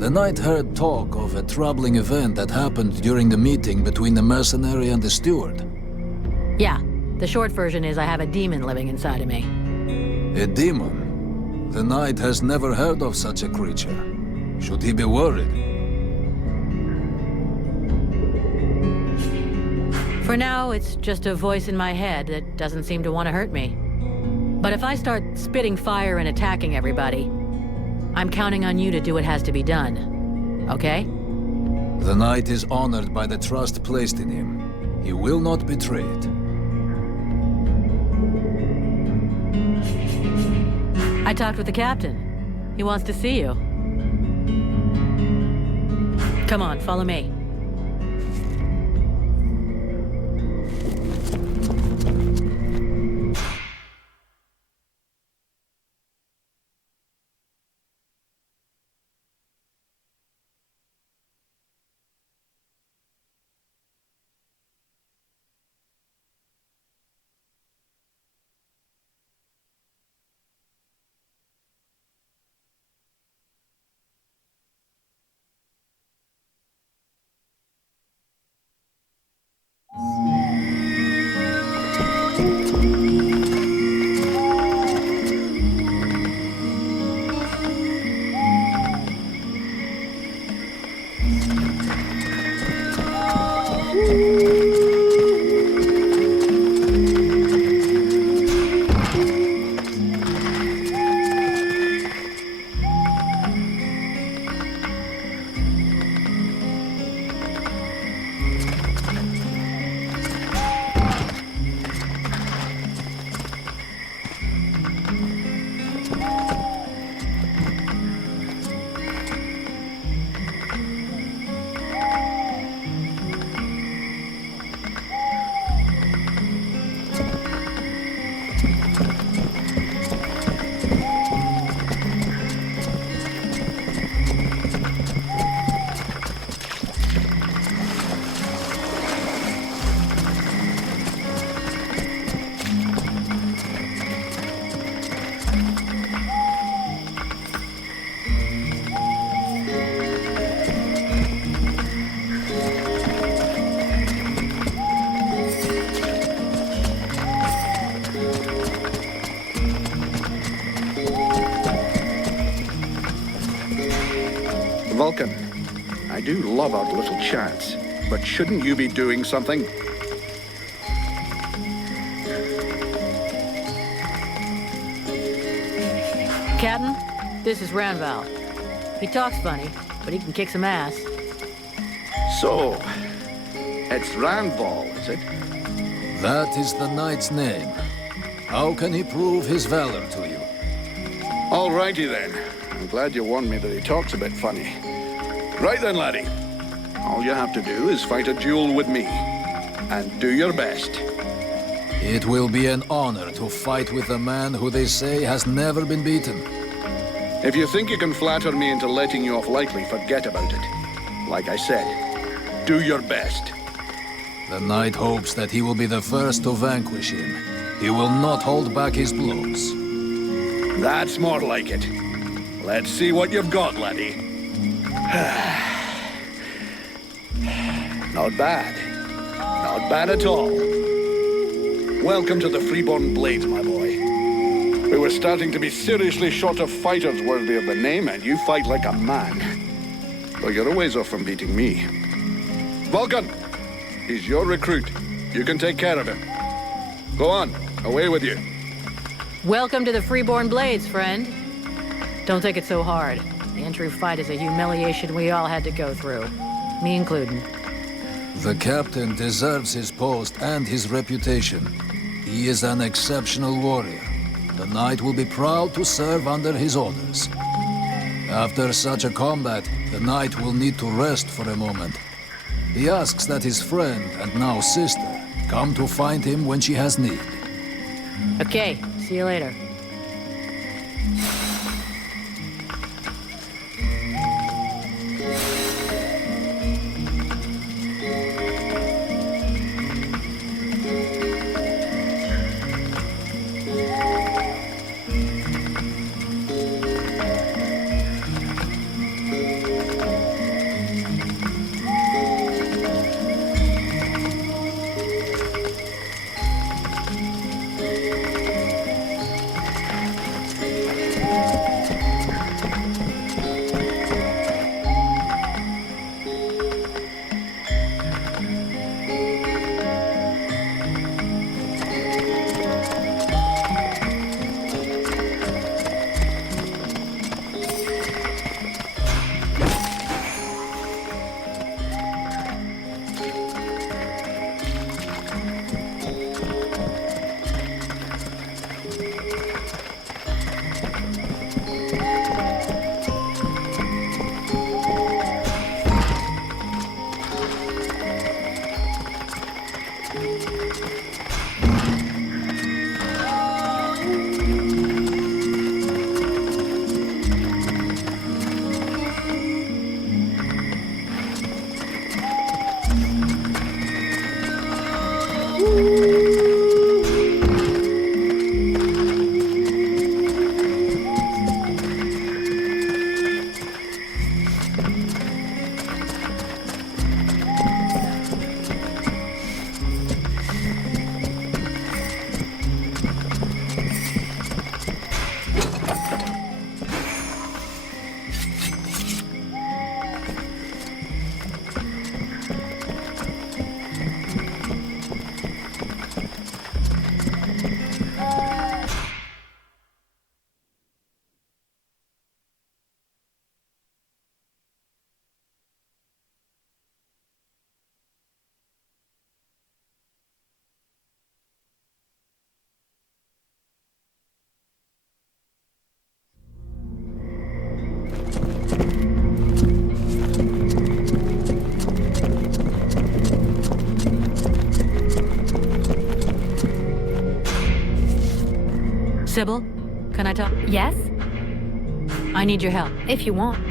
The knight heard talk of a troubling event that happened during the meeting between the mercenary and the steward. Yeah, the short version is I have a demon living inside of me. A demon? The Knight has never heard of such a creature. Should he be worried? For now, it's just a voice in my head that doesn't seem to want to hurt me. But if I start spitting fire and attacking everybody, I'm counting on you to do what has to be done. Okay? The Knight is honored by the trust placed in him. He will not betray it. I talked with the captain. He wants to see you. Come on, follow me. Vulcan, I do love our little chats, but shouldn't you be doing something? Captain, this is Ranval. He talks funny, but he can kick some ass. So, it's Ranval, is it? That is the Knight's name. How can he prove his valor to you? Alrighty then. I'm glad you warned me that he talks a bit funny. Right then, laddie. All you have to do is fight a duel with me. And do your best. It will be an honor to fight with a man who they say has never been beaten. If you think you can flatter me into letting you off lightly, forget about it. Like I said, do your best. The Knight hopes that he will be the first to vanquish him. He will not hold back his blows. That's more like it. Let's see what you've got, laddie. Not bad. Not bad at all. Welcome to the Freeborn Blades, my boy. We were starting to be seriously short of fighters worthy of the name, and you fight like a man. Though you're a ways off from beating me. Vulcan! He's your recruit. You can take care of him. Go on, away with you. Welcome to the Freeborn Blades, friend. Don't take it so hard. The entry fight is a humiliation we all had to go through. Me included. The captain deserves his post and his reputation. He is an exceptional warrior. The Knight will be proud to serve under his orders. After such a combat, the Knight will need to rest for a moment. He asks that his friend, and now sister, come to find him when she has need. Okay, see you later. Sybil, can I talk? Yes? I need your help. If you want.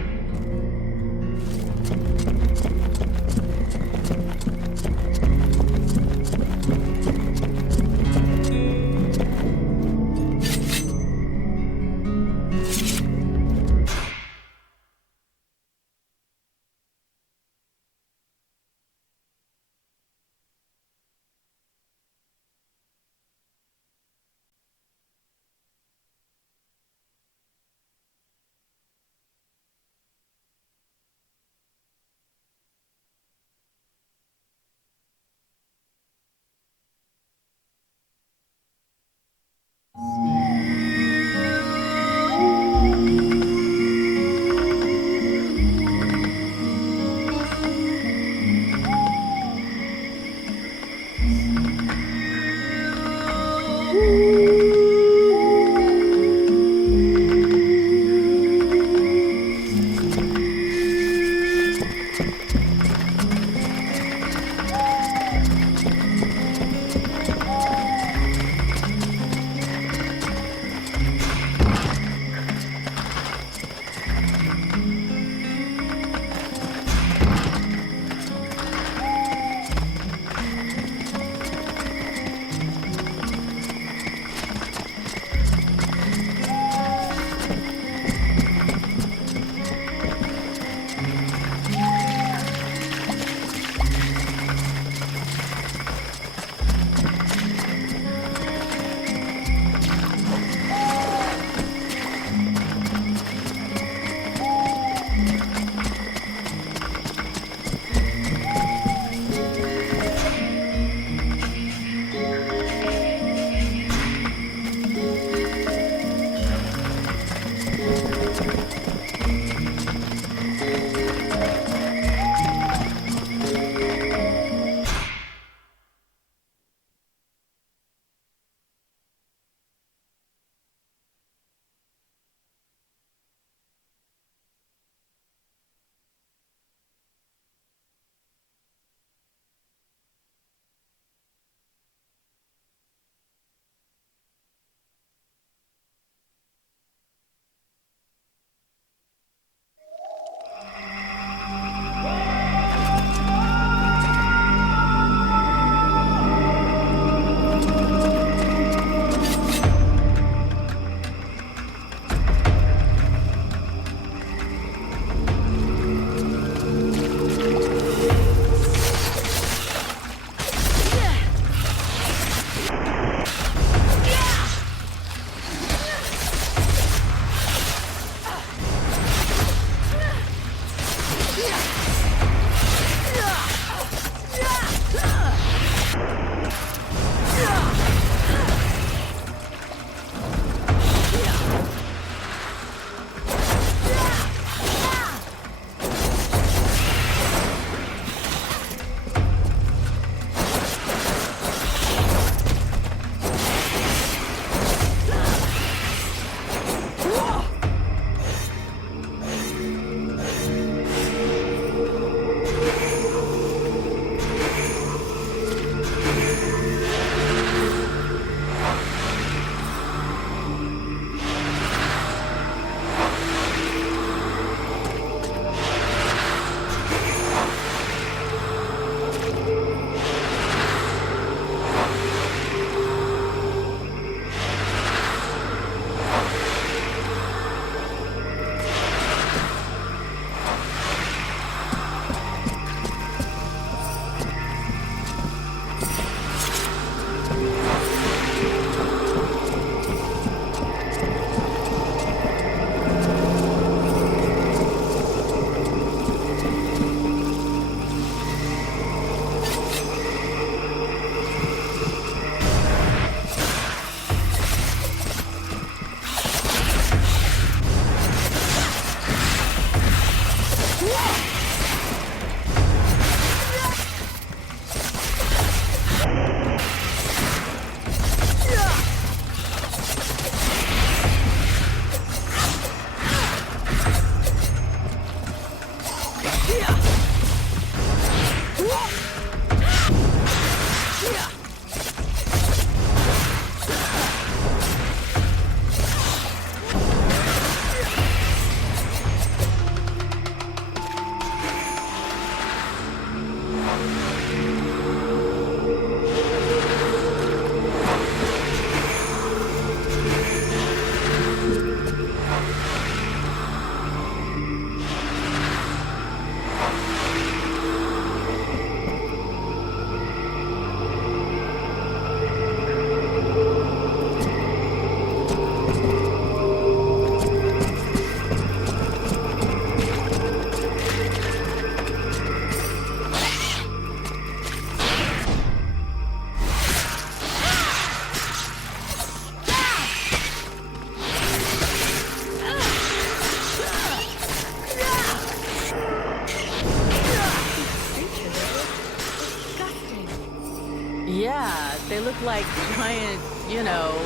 they look like giant, you know...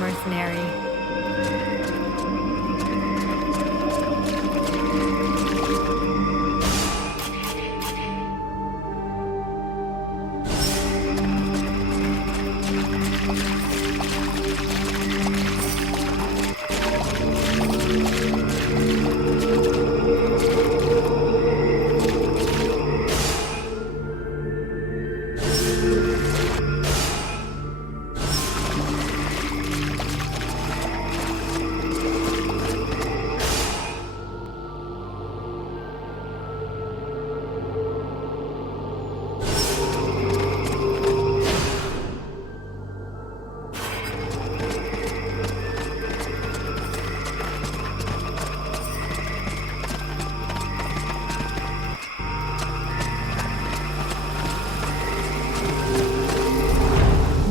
Mercenary.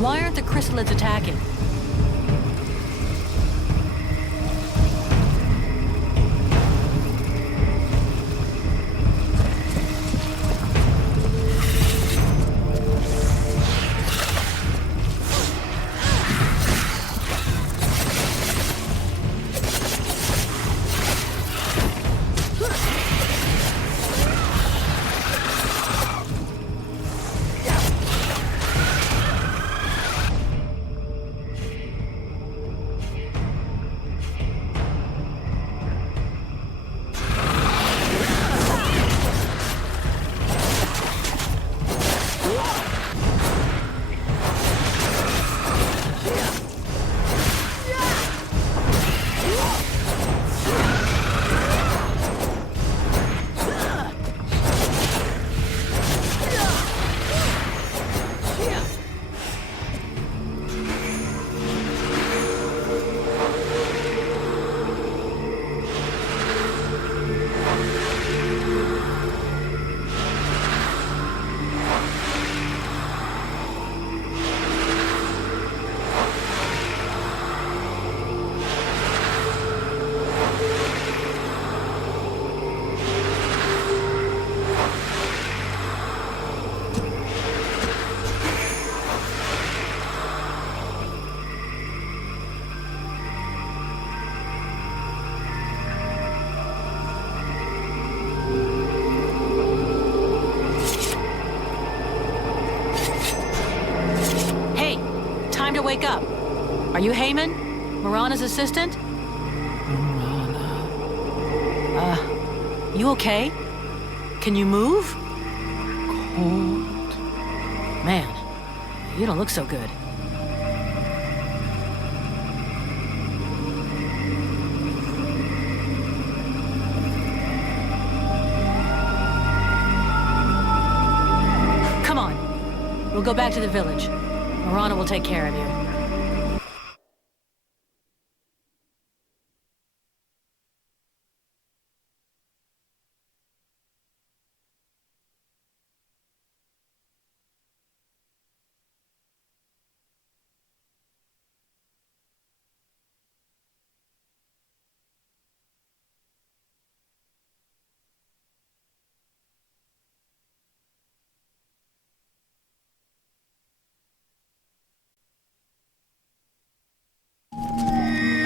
Why aren't the chrysalids attacking? Time to wake up. Are you Heyman? Marana's assistant? You okay? Can you move? Cold. Man, you don't look so good. Come on. We'll go back to the village. Marana will take care of you.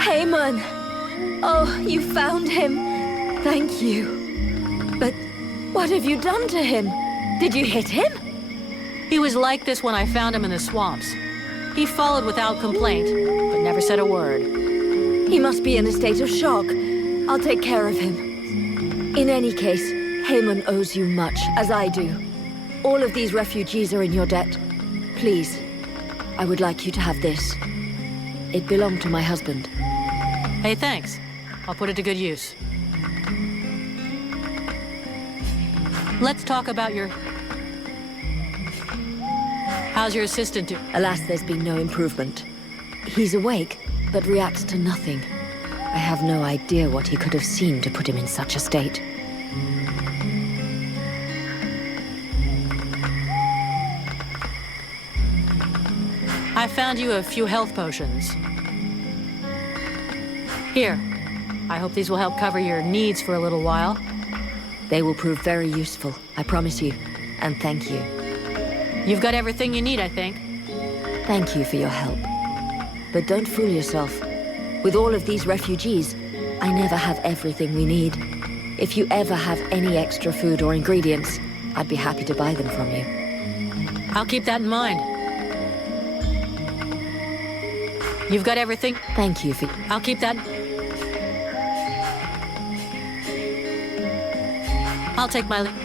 Heyman! Oh, you found him. Thank you. But what have you done to him? Did you hit him? He was like this when I found him in the swamps. He followed without complaint, but never said a word. He must be in a state of shock. I'll take care of him. In any case, Haemon owes you much, as I do. All of these refugees are in your debt. Please, I would like you to have this. It belonged to my husband. Hey, thanks. I'll put it to good use. Let's talk about your... How's your assistant do? Alas, there's been no improvement. He's awake, but reacts to nothing. I have no idea what he could have seen to put him in such a state. I found you a few health potions. Here. I hope these will help cover your needs for a little while. They will prove very useful, I promise you. And thank you. You've got everything you need, I think. Thank you for your help. But don't fool yourself. With all of these refugees, I never have everything we need. If you ever have any extra food or ingredients, I'd be happy to buy them from you. I'll keep that in mind. You've got everything? Thank you for... I'll keep that... I'll take my leave.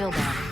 Silban.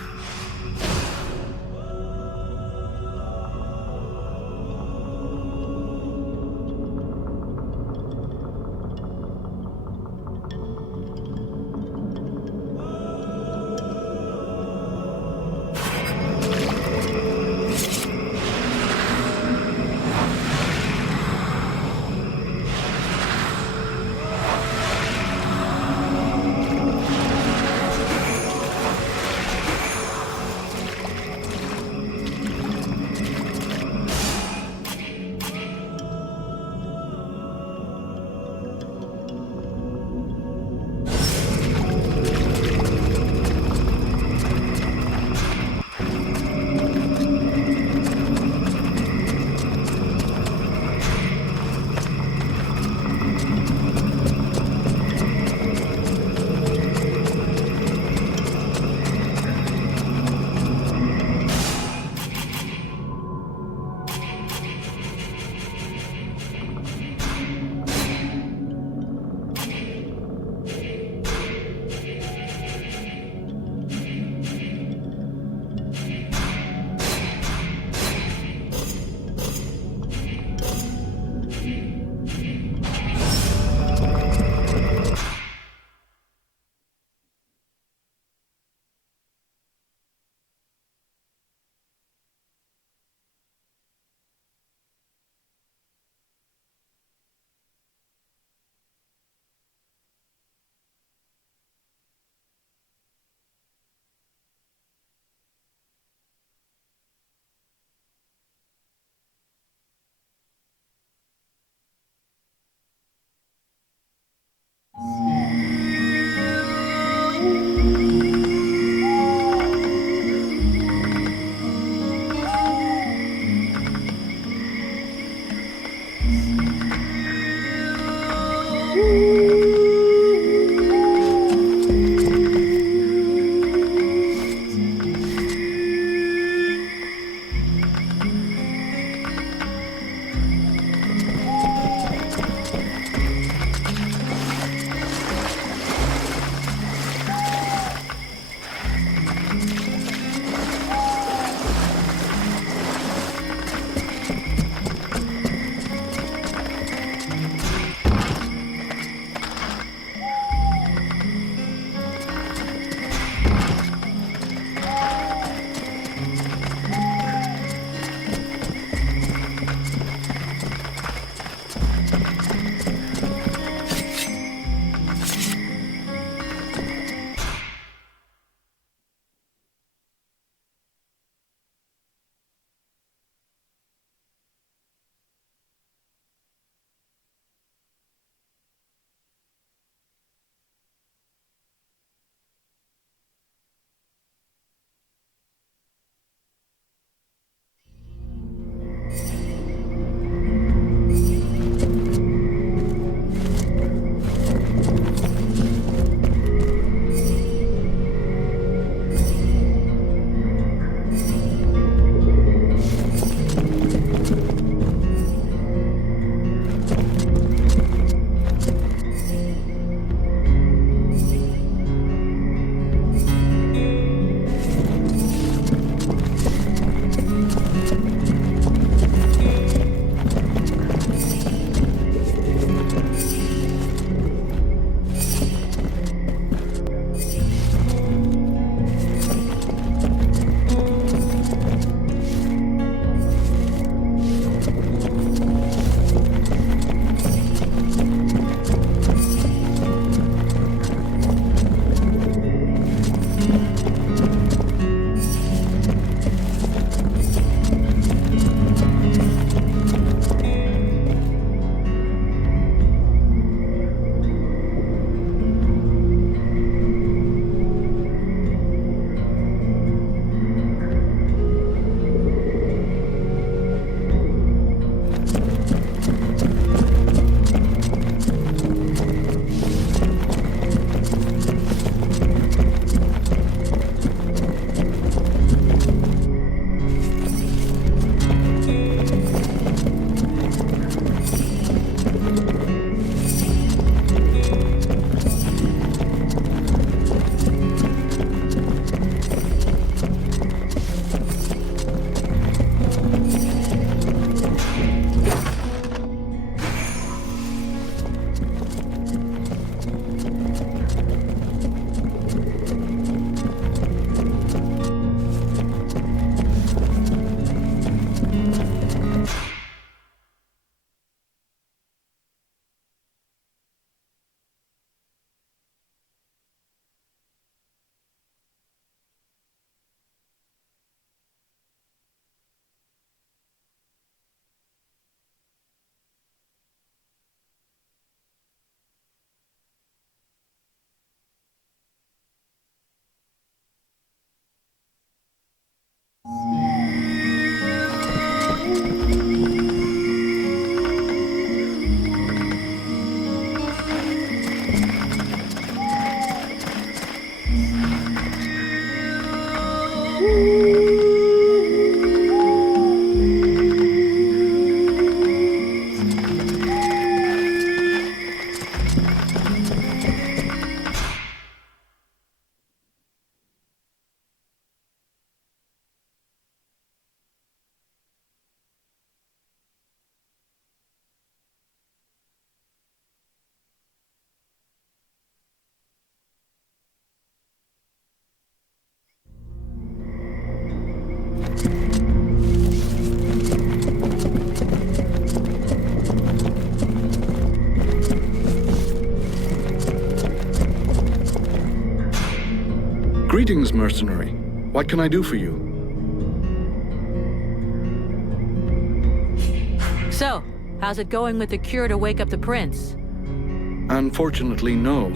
Greetings, mercenary. What can I do for you? So, how's it going with the cure to wake up the prince? Unfortunately, no.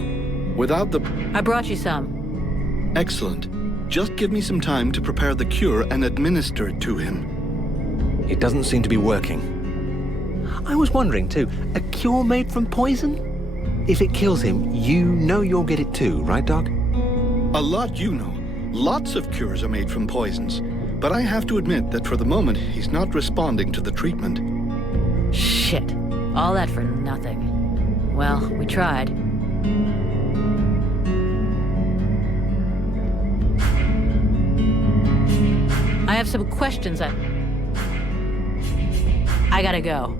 Without the... I brought you some. Excellent. Just give me some time to prepare the cure and administer it to him. It doesn't seem to be working. I was wondering too, a cure made from poison? If it kills him, you know you'll get it too, right, Doc? A lot you know. Lots of cures are made from poisons. But I have to admit that for the moment, he's not responding to the treatment. Shit. All that for nothing. Well, we tried. I have some questions I gotta go.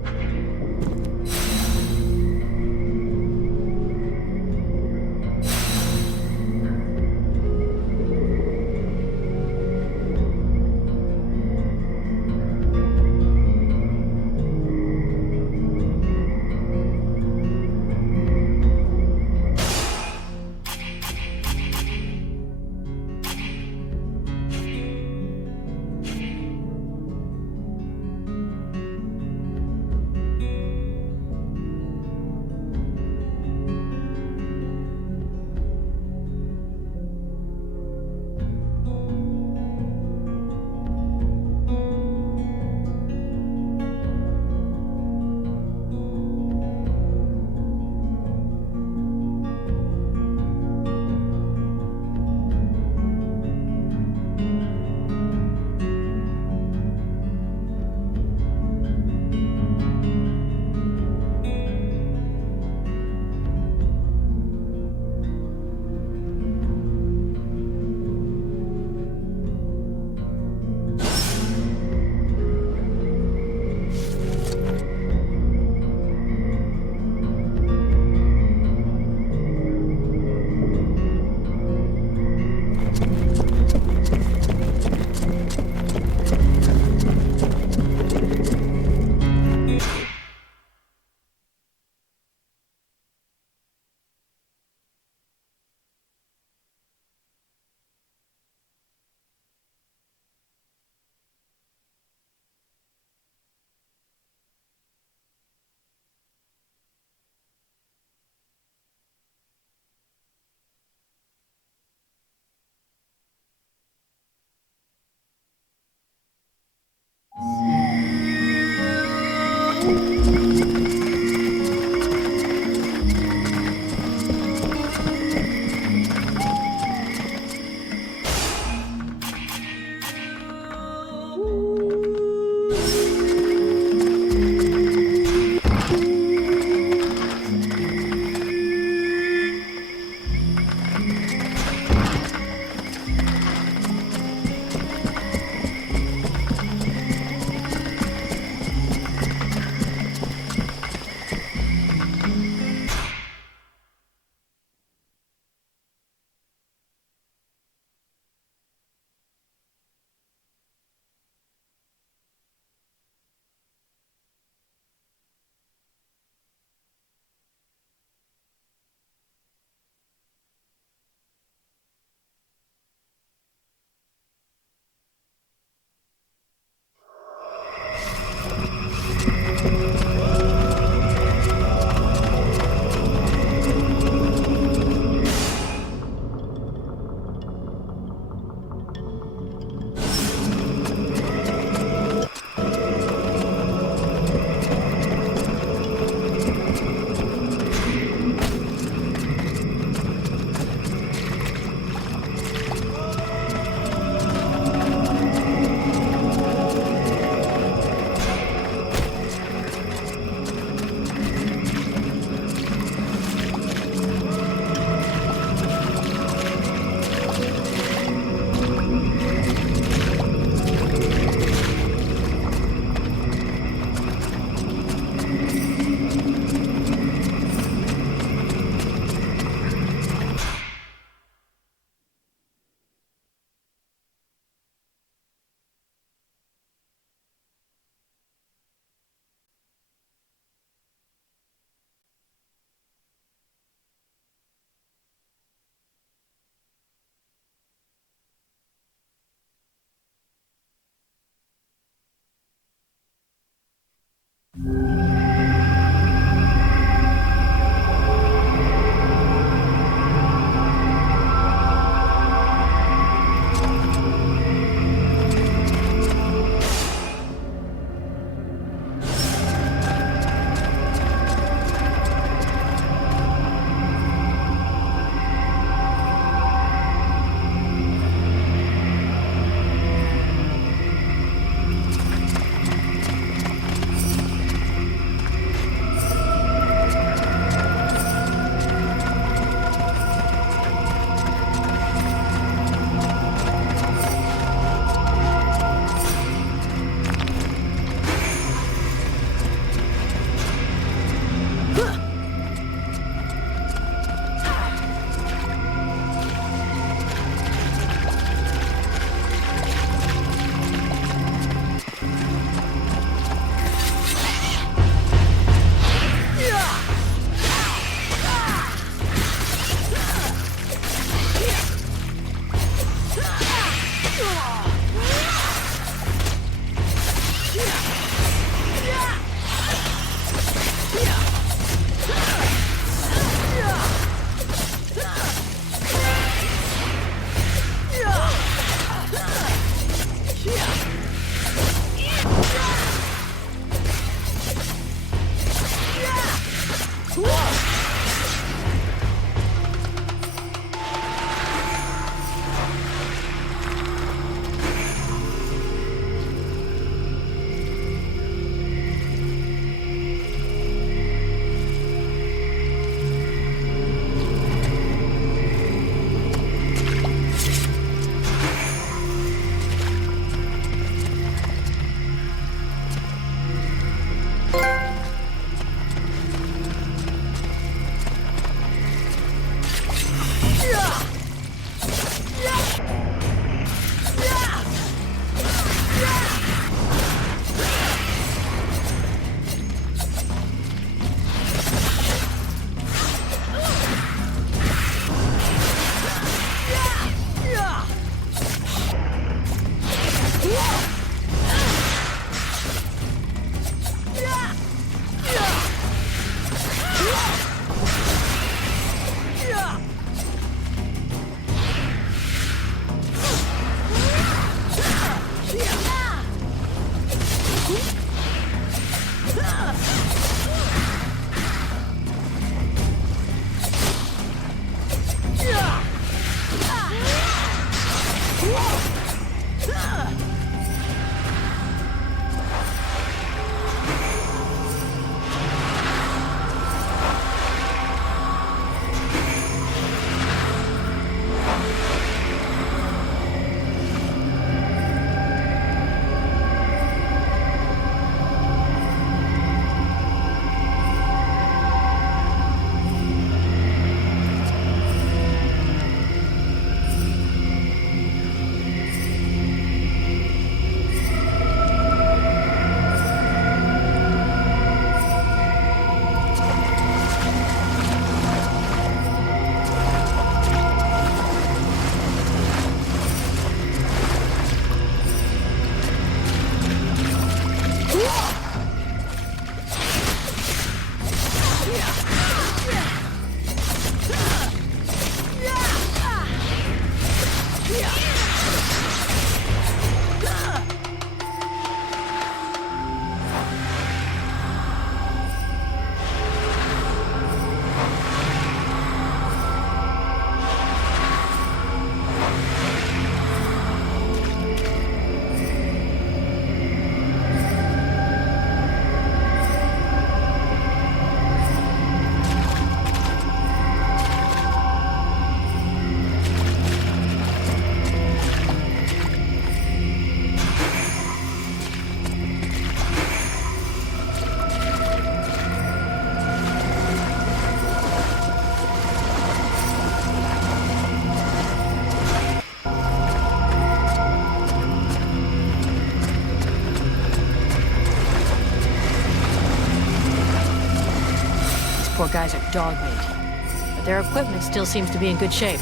poor guys are dog meat. But their equipment still seems to be in good shape.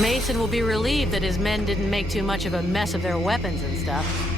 Mason will be relieved that his men didn't make too much of a mess of their weapons and stuff.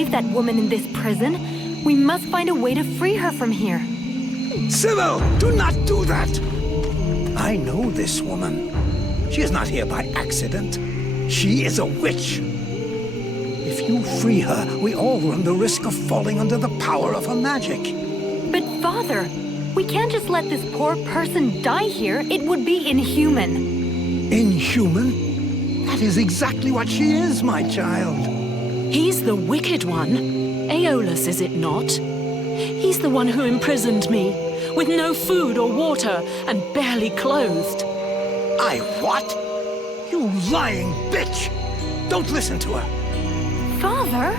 leave that woman in this prison. We must find a way to free her from here. Sybil, do not do that! I know this woman. She is not here by accident. She is a witch. If you free her, we all run the risk of falling under the power of her magic. But Father, we can't just let this poor person die here. It would be inhuman. Inhuman? That is exactly what she is, my child. He's the wicked one. Aeolus, is it not? He's the one who imprisoned me, with no food or water, and barely clothed. I what? You lying bitch! Don't listen to her. Father?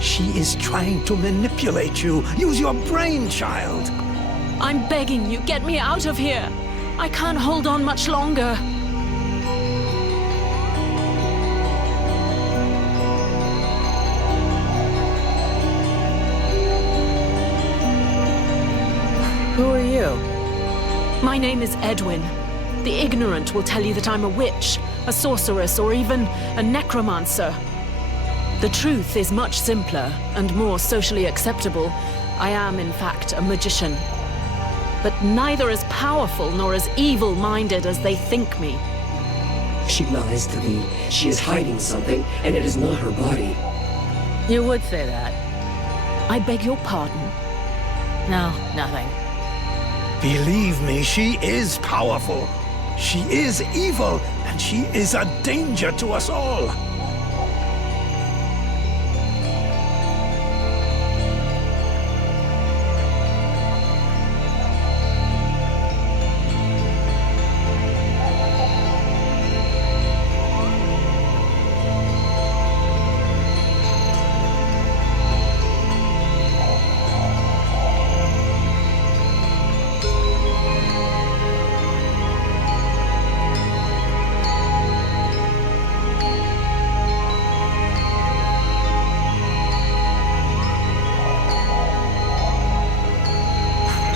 She is trying to manipulate you. Use your brain, child. I'm begging you, get me out of here. I can't hold on much longer. Who are you? My name is Edwin. The ignorant will tell you that I'm a witch, a sorceress, or even a necromancer. The truth is much simpler and more socially acceptable. I am, in fact, a magician. But neither as powerful nor as evil-minded as they think me. She lies to thee. She is hiding something, and it is not her body. You would say that. I beg your pardon. No, nothing. Believe me, she is powerful. She is evil, and she is a danger to us all.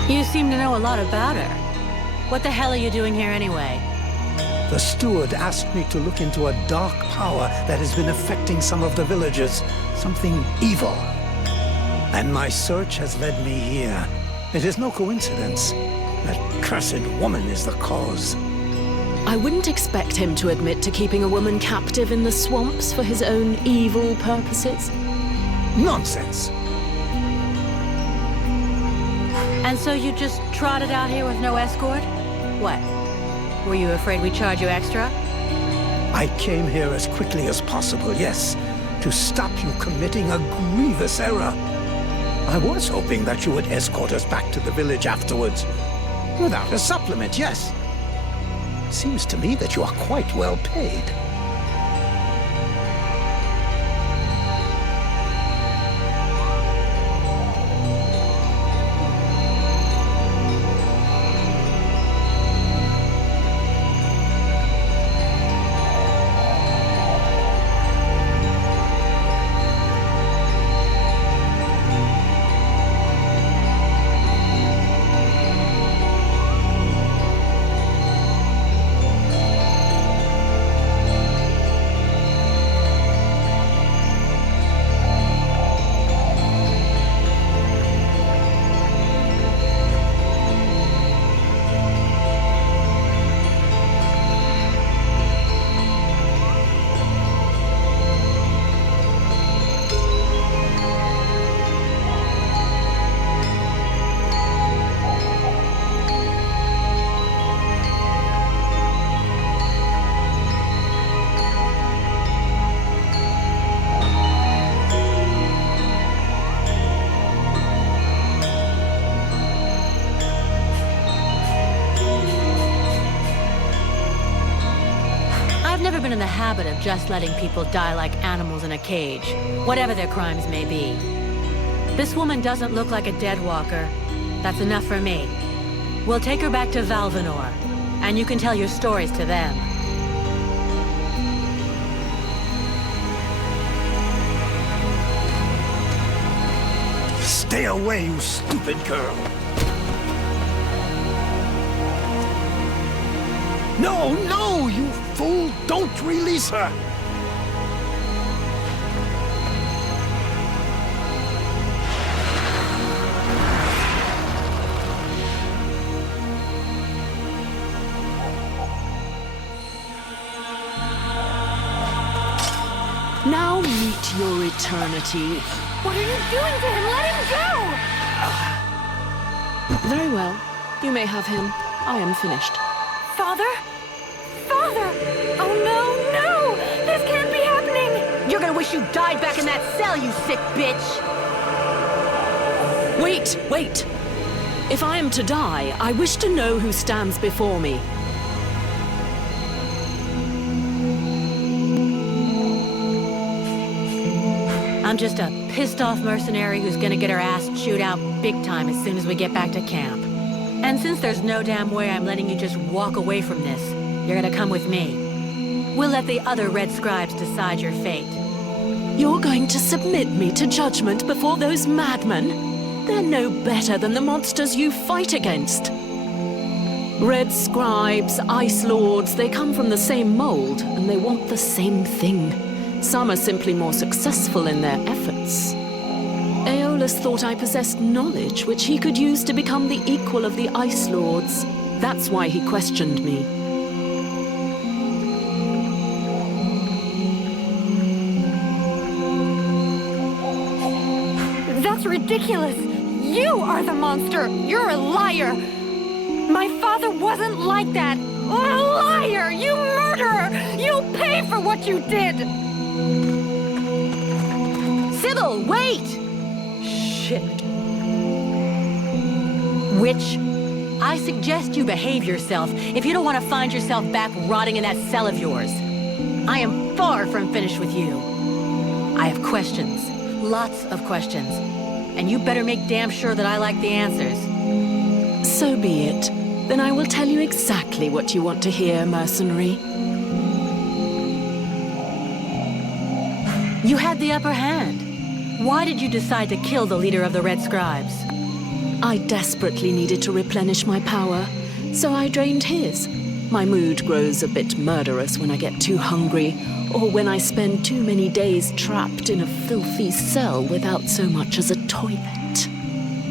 You seem to know a lot about her. What the hell are you doing here anyway? The steward asked me to look into a dark power that has been affecting some of the villagers. Something evil. And my search has led me here. It is no coincidence. That cursed woman is the cause. I wouldn't expect him to admit to keeping a woman captive in the swamps for his own evil purposes. Nonsense! And so you just trotted out here with no escort? What? Were you afraid we'd charge you extra? I came here as quickly as possible, yes, to stop you committing a grievous error. I was hoping that you would escort us back to the village afterwards. Without a supplement, yes. Seems to me that you are quite well paid. I've never been in the habit of just letting people die like animals in a cage, whatever their crimes may be. This woman doesn't look like a dead walker. That's enough for me. We'll take her back to Valvanor, and you can tell your stories to them. Stay away, you stupid girl! No, no, you fool! Don't release her! Now meet your eternity. What are you doing to him? Let him go! Very well. You may have him. I am finished. Father? Father! Oh no, no! This can't be happening! You're gonna wish you died back in that cell, you sick bitch! Wait, wait! If I am to die, I wish to know who stands before me. I'm just a pissed-off mercenary who's gonna get her ass chewed out big time as soon as we get back to camp. And since there's no damn way I'm letting you just walk away from this, you're gonna come with me. We'll let the other Red Scribes decide your fate. You're going to submit me to judgment before those madmen? They're no better than the monsters you fight against. Red Scribes, Ice Lords, they come from the same mold, and they want the same thing. Some are simply more successful in their efforts. Aeolus thought I possessed knowledge which he could use to become the equal of the Ice Lords. That's why he questioned me. That's ridiculous! You are the monster! You're a liar! My father wasn't like that! A liar! You murderer! You'll pay for what you did! Sybil, wait! Shit. Witch, I suggest you behave yourself if you don't want to find yourself back rotting in that cell of yours. I am far from finished with you. I have questions. Lots of questions. And you better make damn sure that I like the answers. So be it. Then I will tell you exactly what you want to hear, mercenary. You had the upper hand. Why did you decide to kill the leader of the Red Scribes? I desperately needed to replenish my power, so I drained his. My mood grows a bit murderous when I get too hungry, or when I spend too many days trapped in a filthy cell without so much as a toilet.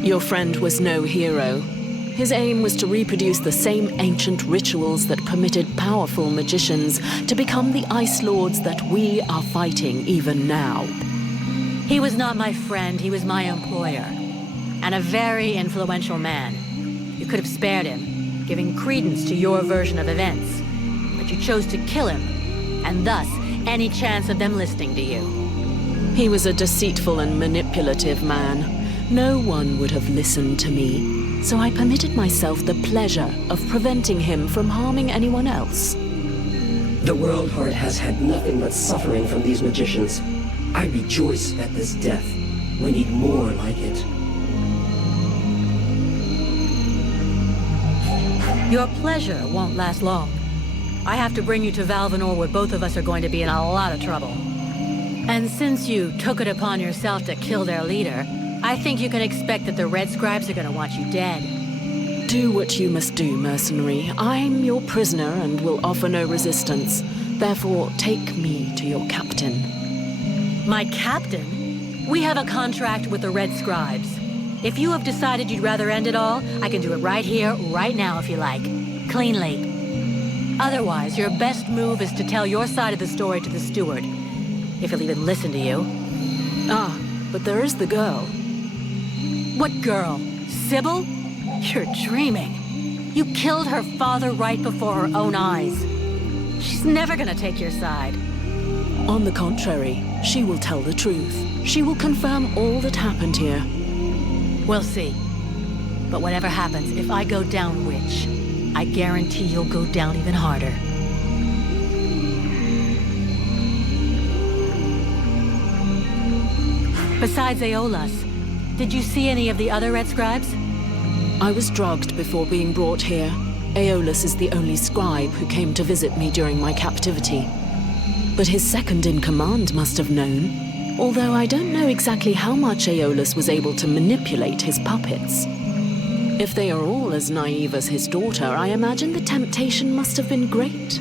Your friend was no hero. His aim was to reproduce the same ancient rituals that permitted powerful magicians to become the Ice Lords that we are fighting even now. He was not my friend, he was my employer. And a very influential man. You could have spared him, giving credence to your version of events. But you chose to kill him, and thus any chance of them listening to you. He was a deceitful and manipulative man. No one would have listened to me, so I permitted myself the pleasure of preventing him from harming anyone else. The World Heart has had nothing but suffering from these magicians. I rejoice at this death. We need more like it. Your pleasure won't last long. I have to bring you to Valvanor where both of us are going to be in a lot of trouble. And since you took it upon yourself to kill their leader, I think you can expect that the Red Scribes are going to want you dead. Do what you must do, mercenary. I'm your prisoner and will offer no resistance. Therefore, take me to your captain. My captain? We have a contract with the Red Scribes. If you have decided you'd rather end it all, I can do it right here, right now if you like. Cleanly. Otherwise, your best move is to tell your side of the story to the steward. If he'll even listen to you. Ah, but there is the girl. What girl? Sybil? You're dreaming. You killed her father right before her own eyes. She's never gonna take your side. On the contrary, she will tell the truth. She will confirm all that happened here. We'll see. But whatever happens, if I go down Witch, I guarantee you'll go down even harder. Besides Aeolus, did you see any of the other Red Scribes? I was drugged before being brought here. Aeolus is the only scribe who came to visit me during my captivity. But his second-in-command must have known, although I don't know exactly how much Aeolus was able to manipulate his puppets. If they are all as naive as his daughter, I imagine the temptation must have been great.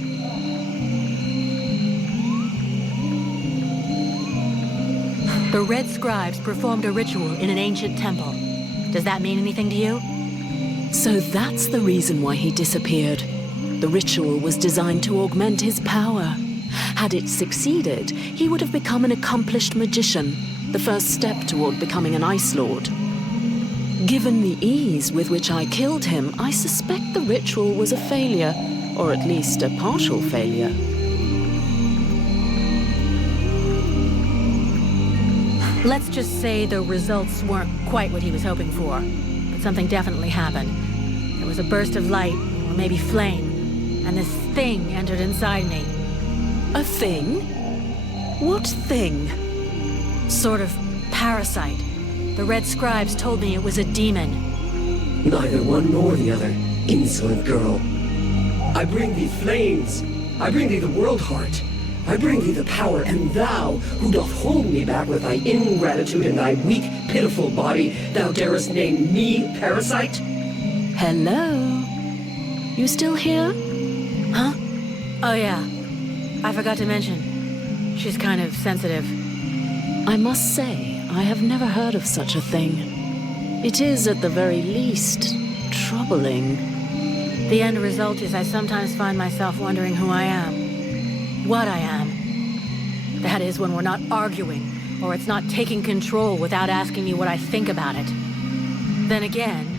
The Red Scribes performed a ritual in an ancient temple. Does that mean anything to you? So that's the reason why he disappeared. The ritual was designed to augment his power. Had it succeeded, he would have become an accomplished magician, the first step toward becoming an Ice Lord. Given the ease with which I killed him, I suspect the ritual was a failure, or at least a partial failure. Let's just say the results weren't quite what he was hoping for, but something definitely happened. There was a burst of light, or maybe flame, and this thing entered inside me. A thing? What thing? Sort of parasite. The Red Scribes told me it was a demon. Neither one nor the other, insolent girl. I bring thee flames. I bring thee the world heart. I bring thee the power, and thou, who doth hold me back with thy ingratitude and thy weak, pitiful body, thou darest name me parasite? Hello? You still here? Huh? Oh yeah. I forgot to mention. She's kind of sensitive. I must say, I have never heard of such a thing. It is, at the very least, troubling. The end result is I sometimes find myself wondering who I am. What I am. That is, when we're not arguing, or it's not taking control without asking me what I think about it. Then again...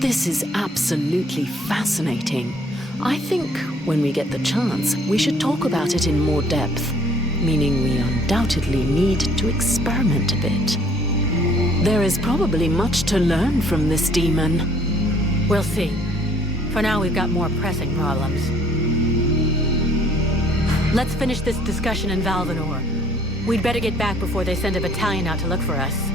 This is absolutely fascinating. I think, when we get the chance, we should talk about it in more depth. Meaning we undoubtedly need to experiment a bit. There is probably much to learn from this demon. We'll see. For now, we've got more pressing problems. Let's finish this discussion in Valvanor. We'd better get back before they send a battalion out to look for us.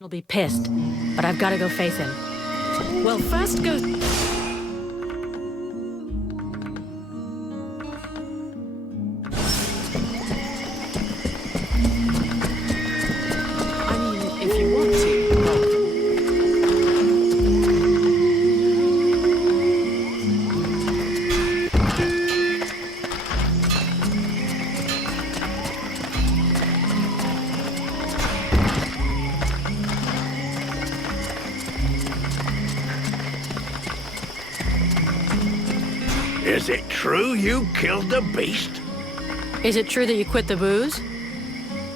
He'll be pissed, but I've got to go face him. Well, first go... I mean, if you want to. Is it true you killed the beast? Is it true that you quit the booze?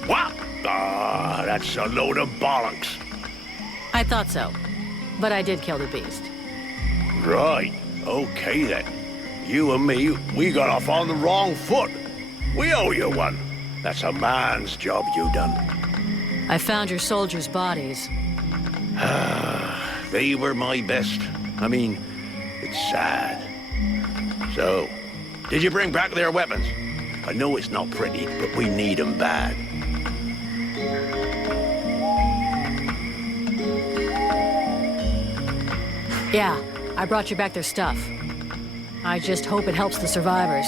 What? Ah, that's a load of bollocks. I thought so. But I did kill the beast. Right. Okay, then. You and me, we got off on the wrong foot. We owe you one. That's a man's job you done. I found your soldiers' bodies. They were my best. I mean, it's sad. So, did you bring back their weapons? I know it's not pretty, but we need them bad. Yeah, I brought you back their stuff. I just hope it helps the survivors.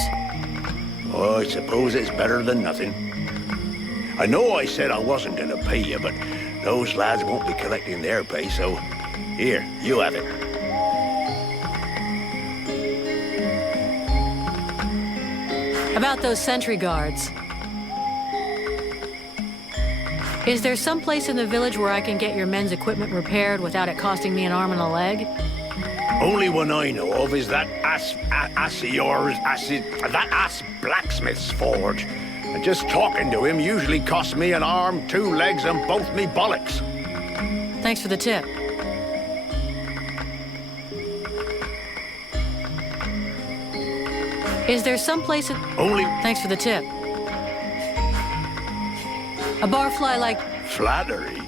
Oh, I suppose it's better than nothing. I know I said I wasn't gonna pay you, but those lads won't be collecting their pay, so here, you have it. About those sentry guards. Is there some place in the village where I can get your men's equipment repaired without it costing me an arm and a leg? Only one I know of is that ass blacksmith's forge. And just talking to him usually costs me an arm, 2 legs, and both me bollocks. Thanks for the tip. Is there some place in... Only... Thanks for the tip. A barfly like... Flattery?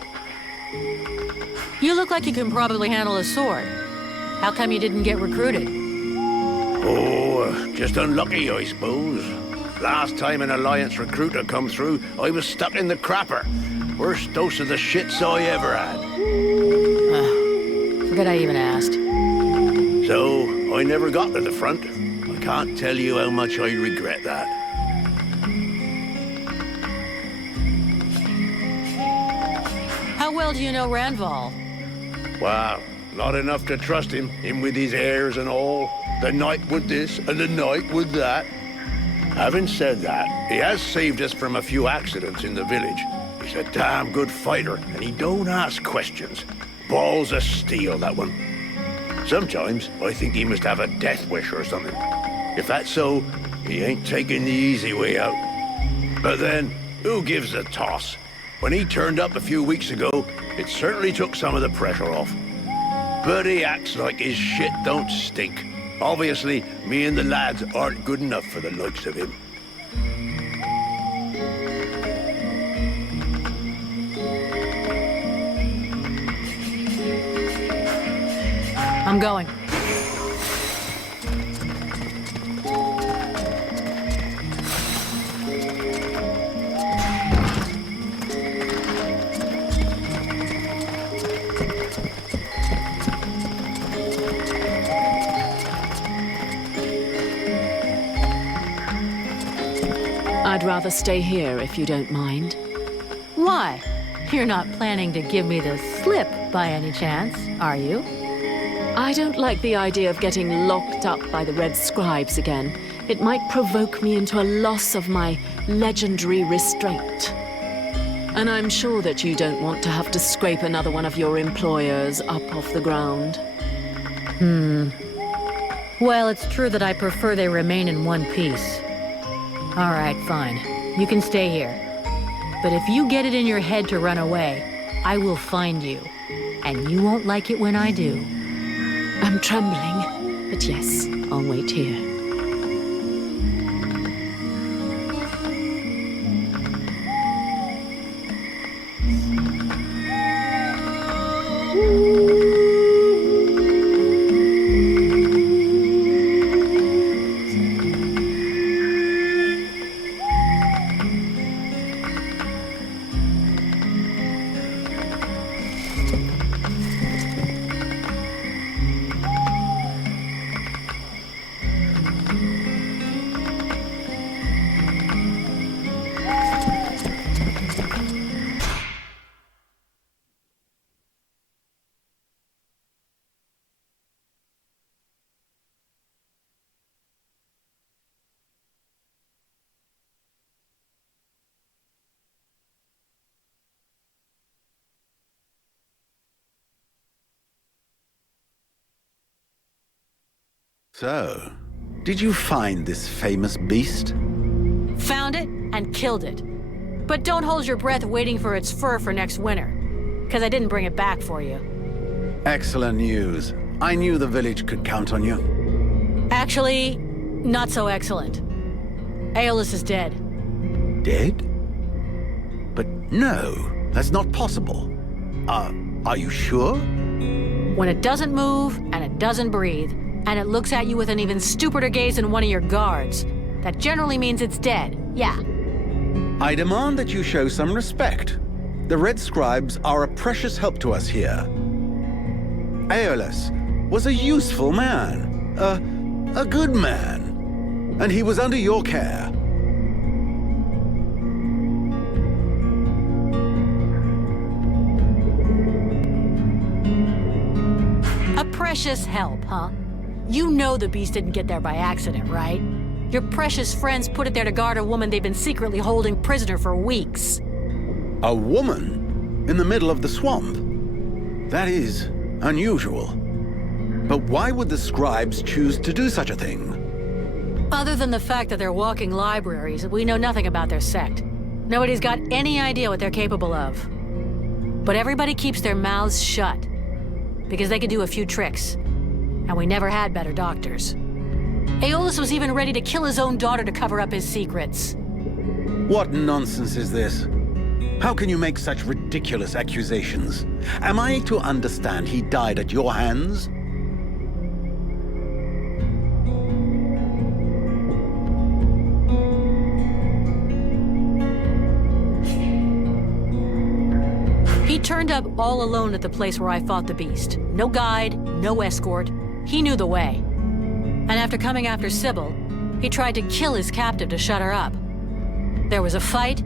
You look like you can probably handle a sword. How come you didn't get recruited? Oh, just unlucky, I suppose. Last time an Alliance recruiter come through, I was stuck in the crapper. Worst dose of the shits I ever had. Forget I even asked. So, I never got to the front. I can't tell you how much I regret that. How well do you know Randval? Wow, not enough to trust him with his airs and all. The night with this and the night with that. Having said that, he has saved us from a few accidents in the village. He's a damn good fighter, and he don't ask questions. Balls of steel, that one. Sometimes I think he must have a death wish or something. If that's so, he ain't taking the easy way out. But then, who gives a toss? When he turned up a few weeks ago, it certainly took some of the pressure off. But he acts like his shit don't stink. Obviously, me and the lads aren't good enough for the likes of him. I'm going. I'd rather stay here if you don't mind. Why? You're not planning to give me the slip by any chance, are you? I don't like the idea of getting locked up by the Red Scribes again. It might provoke me into a loss of my legendary restraint. And I'm sure that you don't want to have to scrape another one of your employers up off the ground. Well, it's true that I prefer they remain in one piece. All right, fine. You can stay here. But if you get it in your head to run away, I will find you. And you won't like it when I do. I'm trembling, but yes, I'll wait here. So, did you find this famous beast? Found it and killed it. But don't hold your breath waiting for its fur for next winter, because I didn't bring it back for you. Excellent news. I knew the village could count on you. Actually, not so excellent. Aeolus is dead. Dead? But no, that's not possible. Are you sure? When it doesn't move, and it doesn't breathe, and it looks at you with an even stupider gaze than one of your guards, that generally means it's dead, yeah. I demand that you show some respect. The Red Scribes are a precious help to us here. Aeolus was a useful man, a good man, and he was under your care. A precious help, huh? You know the beast didn't get there by accident, right? Your precious friends put it there to guard a woman they've been secretly holding prisoner for weeks. A woman? In the middle of the swamp? That is unusual. But why would the scribes choose to do such a thing? Other than the fact that they're walking libraries, we know nothing about their sect. Nobody's got any idea what they're capable of. But everybody keeps their mouths shut, because they could do a few tricks. And we never had better doctors. Aeolus was even ready to kill his own daughter to cover up his secrets. What nonsense is this? How can you make such ridiculous accusations? Am I to understand he died at your hands? He turned up all alone at the place where I fought the beast. No guide, no escort. He knew the way. And after coming after Sybil, he tried to kill his captive to shut her up. There was a fight,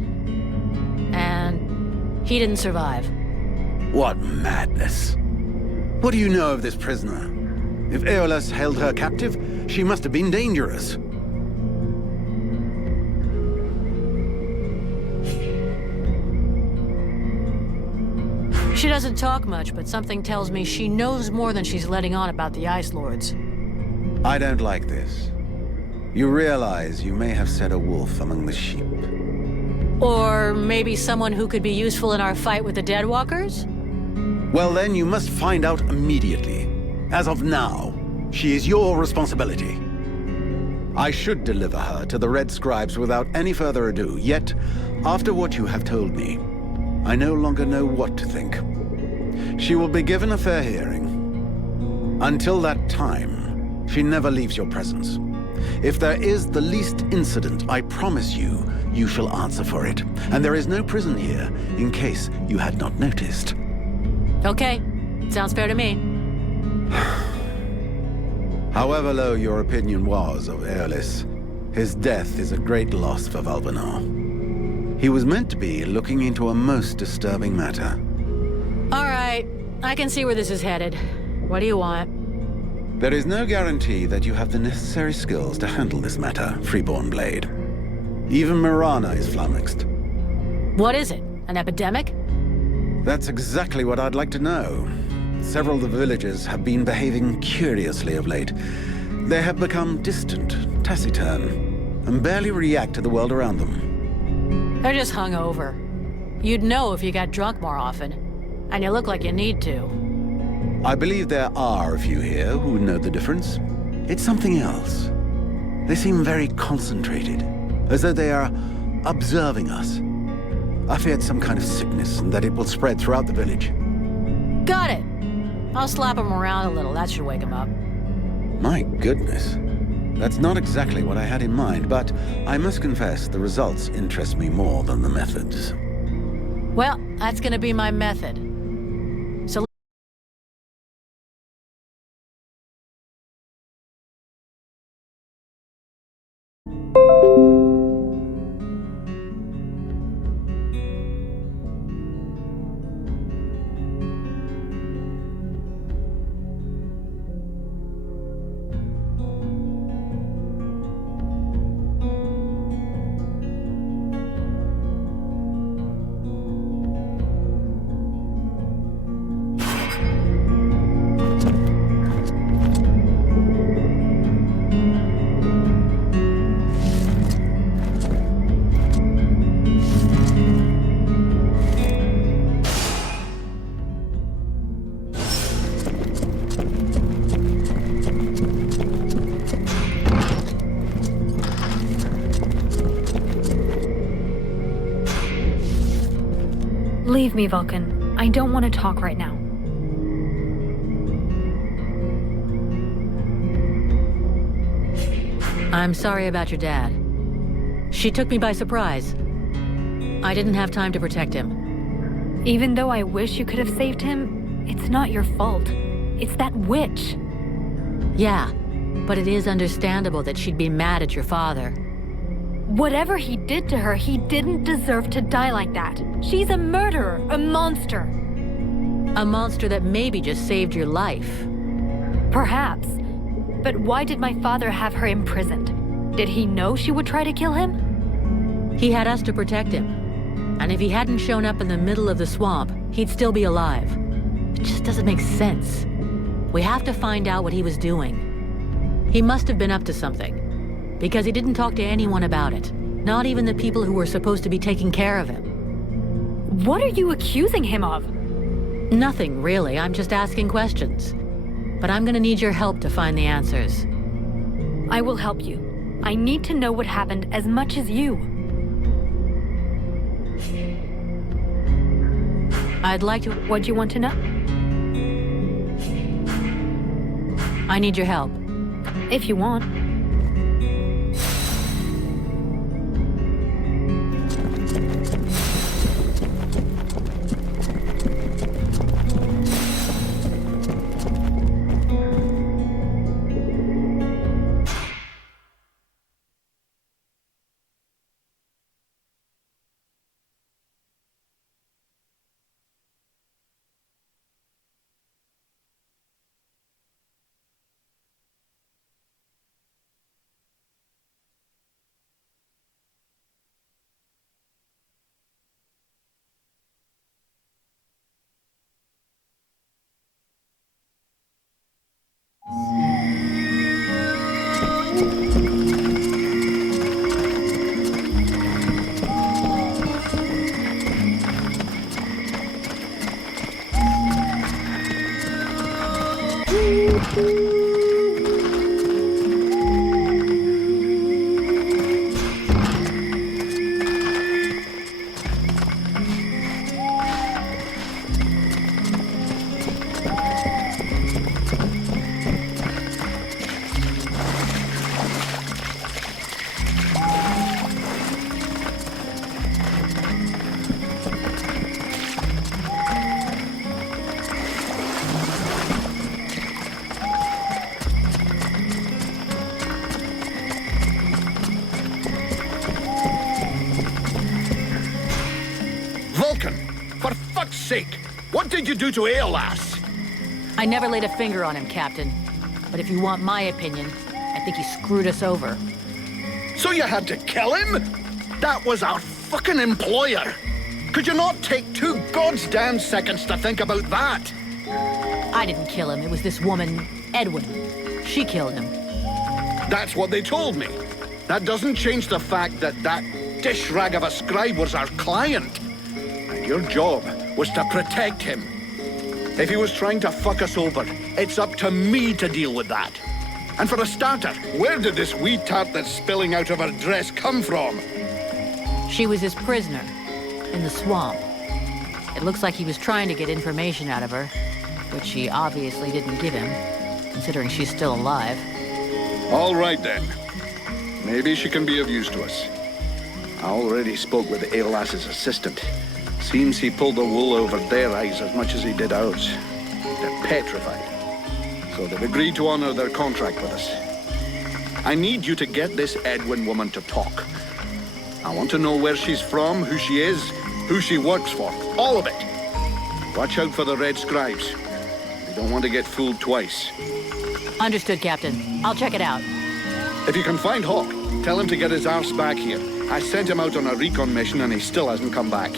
and he didn't survive. What madness. What do you know of this prisoner? If Aeolus held her captive, she must have been dangerous. She doesn't talk much, but something tells me she knows more than she's letting on about the Ice Lords. I don't like this. You realize you may have set a wolf among the sheep. Or maybe someone who could be useful in our fight with the Deadwalkers? Well then, you must find out immediately. As of now, she is your responsibility. I should deliver her to the Red Scribes without any further ado, yet, after what you have told me, I no longer know what to think. She will be given a fair hearing. Until that time, she never leaves your presence. If there is the least incident, I promise you, you shall answer for it. And there is no prison here, in case you had not noticed. Okay, sounds fair to me. However low your opinion was of Aeolus, his death is a great loss for Valvenar. He was meant to be looking into a most disturbing matter. All right, I can see where this is headed. What do you want? There is no guarantee that you have the necessary skills to handle this matter, Freeborn Blade. Even Mirana is flummoxed. What is it? An epidemic? That's exactly what I'd like to know. Several of the villagers have been behaving curiously of late. They have become distant, taciturn, and barely react to the world around them. They're just hungover. You'd know if you got drunk more often. And you look like you need to. I believe there are a few here who know the difference. It's something else. They seem very concentrated, as though they are observing us. I feared some kind of sickness and that it will spread throughout the village. Got it. I'll slap him around a little. That should wake him up. My goodness. That's not exactly what I had in mind, but I must confess the results interest me more than the methods. Well, that's gonna be my method. So Leave me, Vulcan. I don't want to talk right now. I'm sorry about your dad. She took me by surprise. I didn't have time to protect him. Even though I wish you could have saved him, it's not your fault. It's that witch. Yeah, but it is understandable that she'd be mad at your father. Whatever he did to her, he didn't deserve to die like that. She's a murderer, a monster. A monster that maybe just saved your life. Perhaps. But why did my father have her imprisoned? Did he know she would try to kill him? He had us to protect him. And if he hadn't shown up in the middle of the swamp, he'd still be alive. It just doesn't make sense. We have to find out what he was doing. He must have been up to something, because he didn't talk to anyone about it. Not even the people who were supposed to be taking care of him. What are you accusing him of? Nothing, really. I'm just asking questions. But I'm gonna need your help to find the answers. I will help you. I need to know what happened as much as you. I'd like to... What do you want to know? I need your help. If you want. What did you do to Aeolas? I never laid a finger on him, Captain. But if you want my opinion, I think he screwed us over. So you had to kill him? That was our fucking employer. Could you not take 2 goddamn seconds to think about that? I didn't kill him. It was this woman, Edwin. She killed him. That's what they told me. That doesn't change the fact that that dish rag of a scribe was our client. And your job was to protect him. If he was trying to fuck us over, it's up to me to deal with that. And for a starter, where did this wee tart that's spilling out of her dress come from? She was his prisoner, in the swamp. It looks like he was trying to get information out of her, which she obviously didn't give him, considering she's still alive. All right, then. Maybe she can be of use to us. I already spoke with Aeolas's assistant. Seems he pulled the wool over their eyes as much as he did ours. They're petrified. So they've agreed to honor their contract with us. I need you to get this Edwin woman to talk. I want to know where she's from, who she is, who she works for. All of it. Watch out for the Red Scribes. We don't want to get fooled twice. Understood, Captain. I'll check it out. If you can find Hawk, tell him to get his arse back here. I sent him out on a recon mission and he still hasn't come back.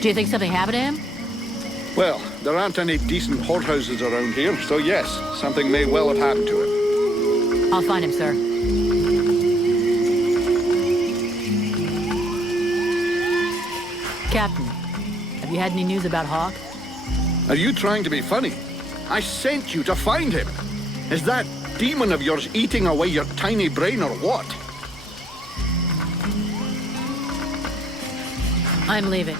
Do you think something happened to him? Well, there aren't any decent whorehouses around here, so yes, something may well have happened to him. I'll find him, sir. Captain, have you had any news about Hawk? Are you trying to be funny? I sent you to find him. Is that demon of yours eating away your tiny brain or what? I'm leaving.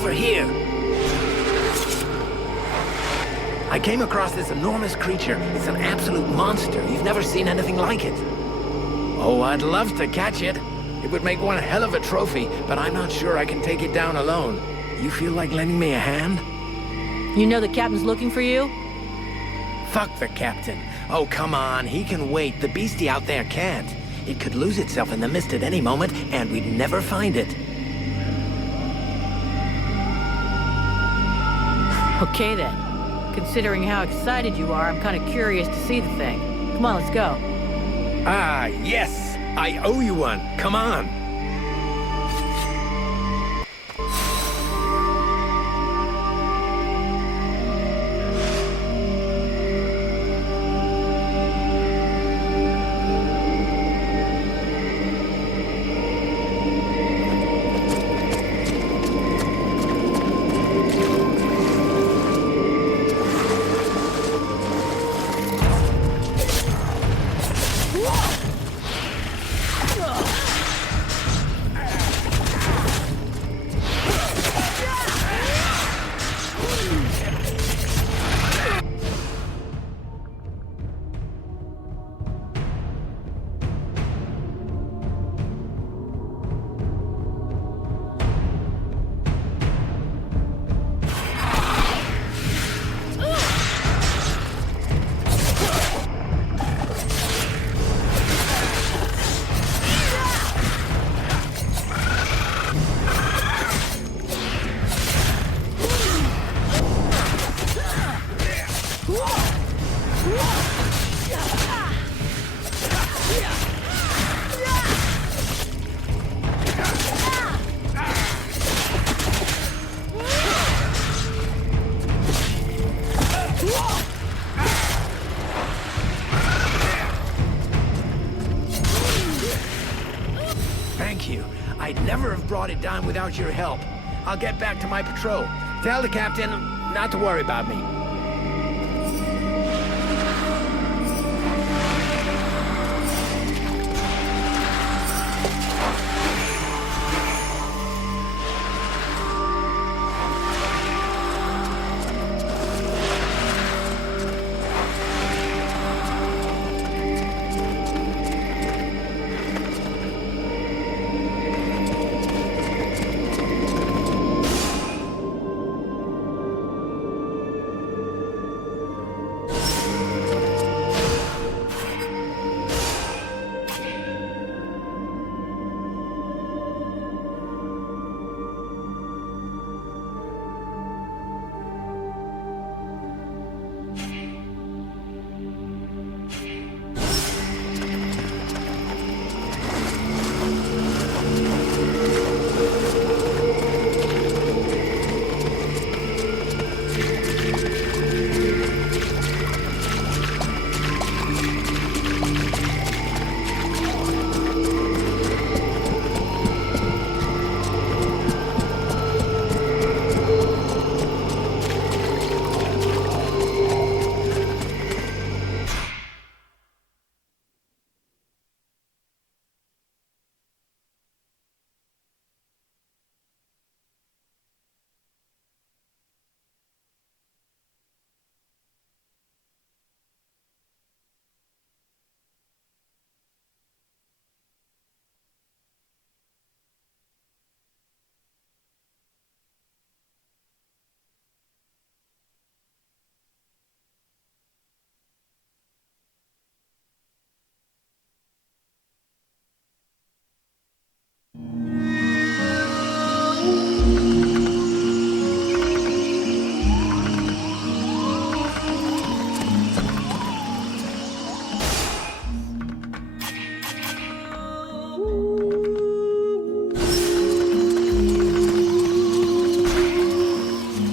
over here. I came across this enormous creature. It's an absolute monster. You've never seen anything like it. Oh, I'd love to catch it. It would make one hell of a trophy, but I'm not sure I can take it down alone. You feel like lending me a hand? You know the captain's looking for you? Fuck the captain. Oh, come on. He can wait. The beastie out there can't. It could lose itself in the mist at any moment, and we'd never find it. Okay then. Considering how excited you are, I'm kind of curious to see the thing. Come on, let's go. Ah, yes! I owe you one. Come on. I'd never have brought it down without your help. I'll get back to my patrol. Tell the captain not to worry about me.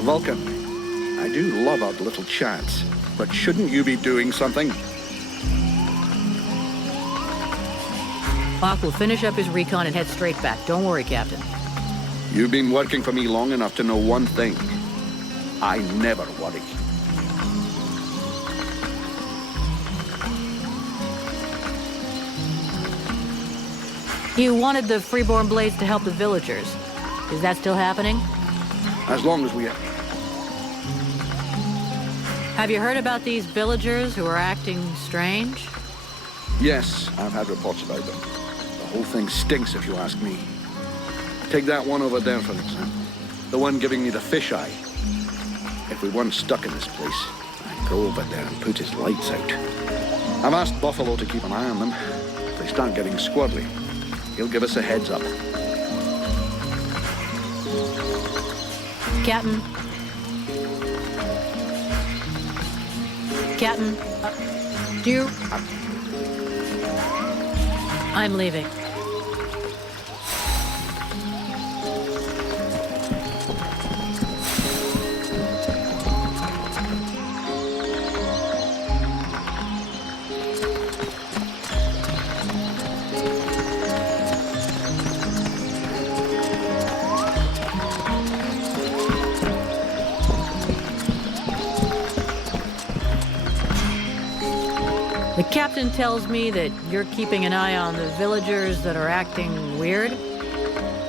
Vulcan, I do love our little chats, but shouldn't you be doing something? Hawk will finish up his recon and head straight back. Don't worry, Captain. You've been working for me long enough to know one thing. I never worry. You wanted the Freeborn Blades to help the villagers. Is that still happening? As long as we... Have you heard about these villagers who are acting strange? Yes, I've had reports about them. The whole thing stinks, if you ask me. Take that one over there, for example. The one giving me the fisheye. If we weren't stuck in this place, I'd go over there and put his lights out. I've asked Buffalo to keep an eye on them. If they start getting squirrely, he'll give us a heads up. Captain. Captain, do you... I'm leaving. The captain tells me that you're keeping an eye on the villagers that are acting weird?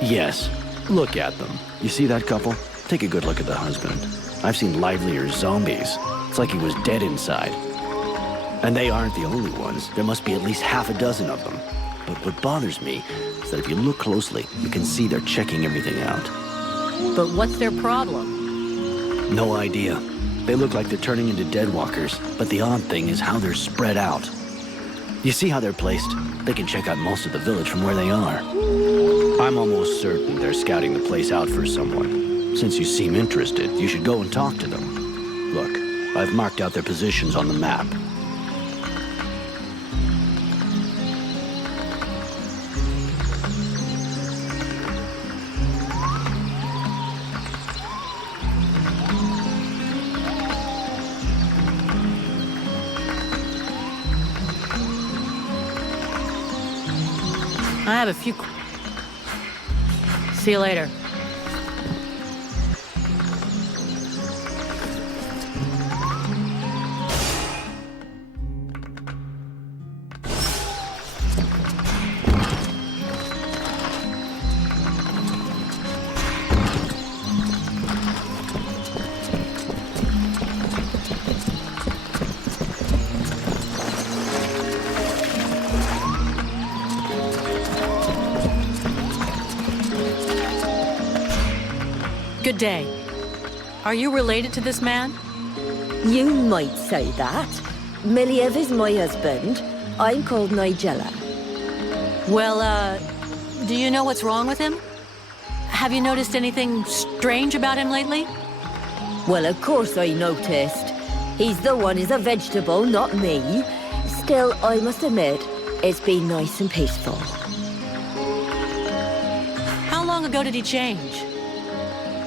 Yes. Look at them. You see that couple? Take a good look at the husband. I've seen livelier zombies. It's like he was dead inside. And they aren't the only ones. There must be at least half a dozen of them. But what bothers me is that if you look closely, you can see they're checking everything out. But what's their problem? No idea. They look like they're turning into deadwalkers, but the odd thing is how they're spread out. You see how they're placed? They can check out most of the village from where they are. I'm almost certain they're scouting the place out for someone. Since you seem interested, you should go and talk to them. Look, I've marked out their positions on the map. I have a few... See you later. Good day. Are you related to this man? You might say that. Miliev is my husband. I'm called Nigella. Well, do you know what's wrong with him? Have you noticed anything strange about him lately? Well, of course I noticed. He's the one who's a vegetable, not me. Still, I must admit, it's been nice and peaceful. How long ago did he change?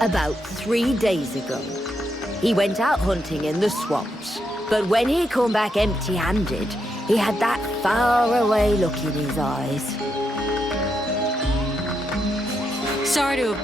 About 3 days ago. He went out hunting in the swamps, but when he come back empty-handed, he had that far-away look in his eyes. Sorry to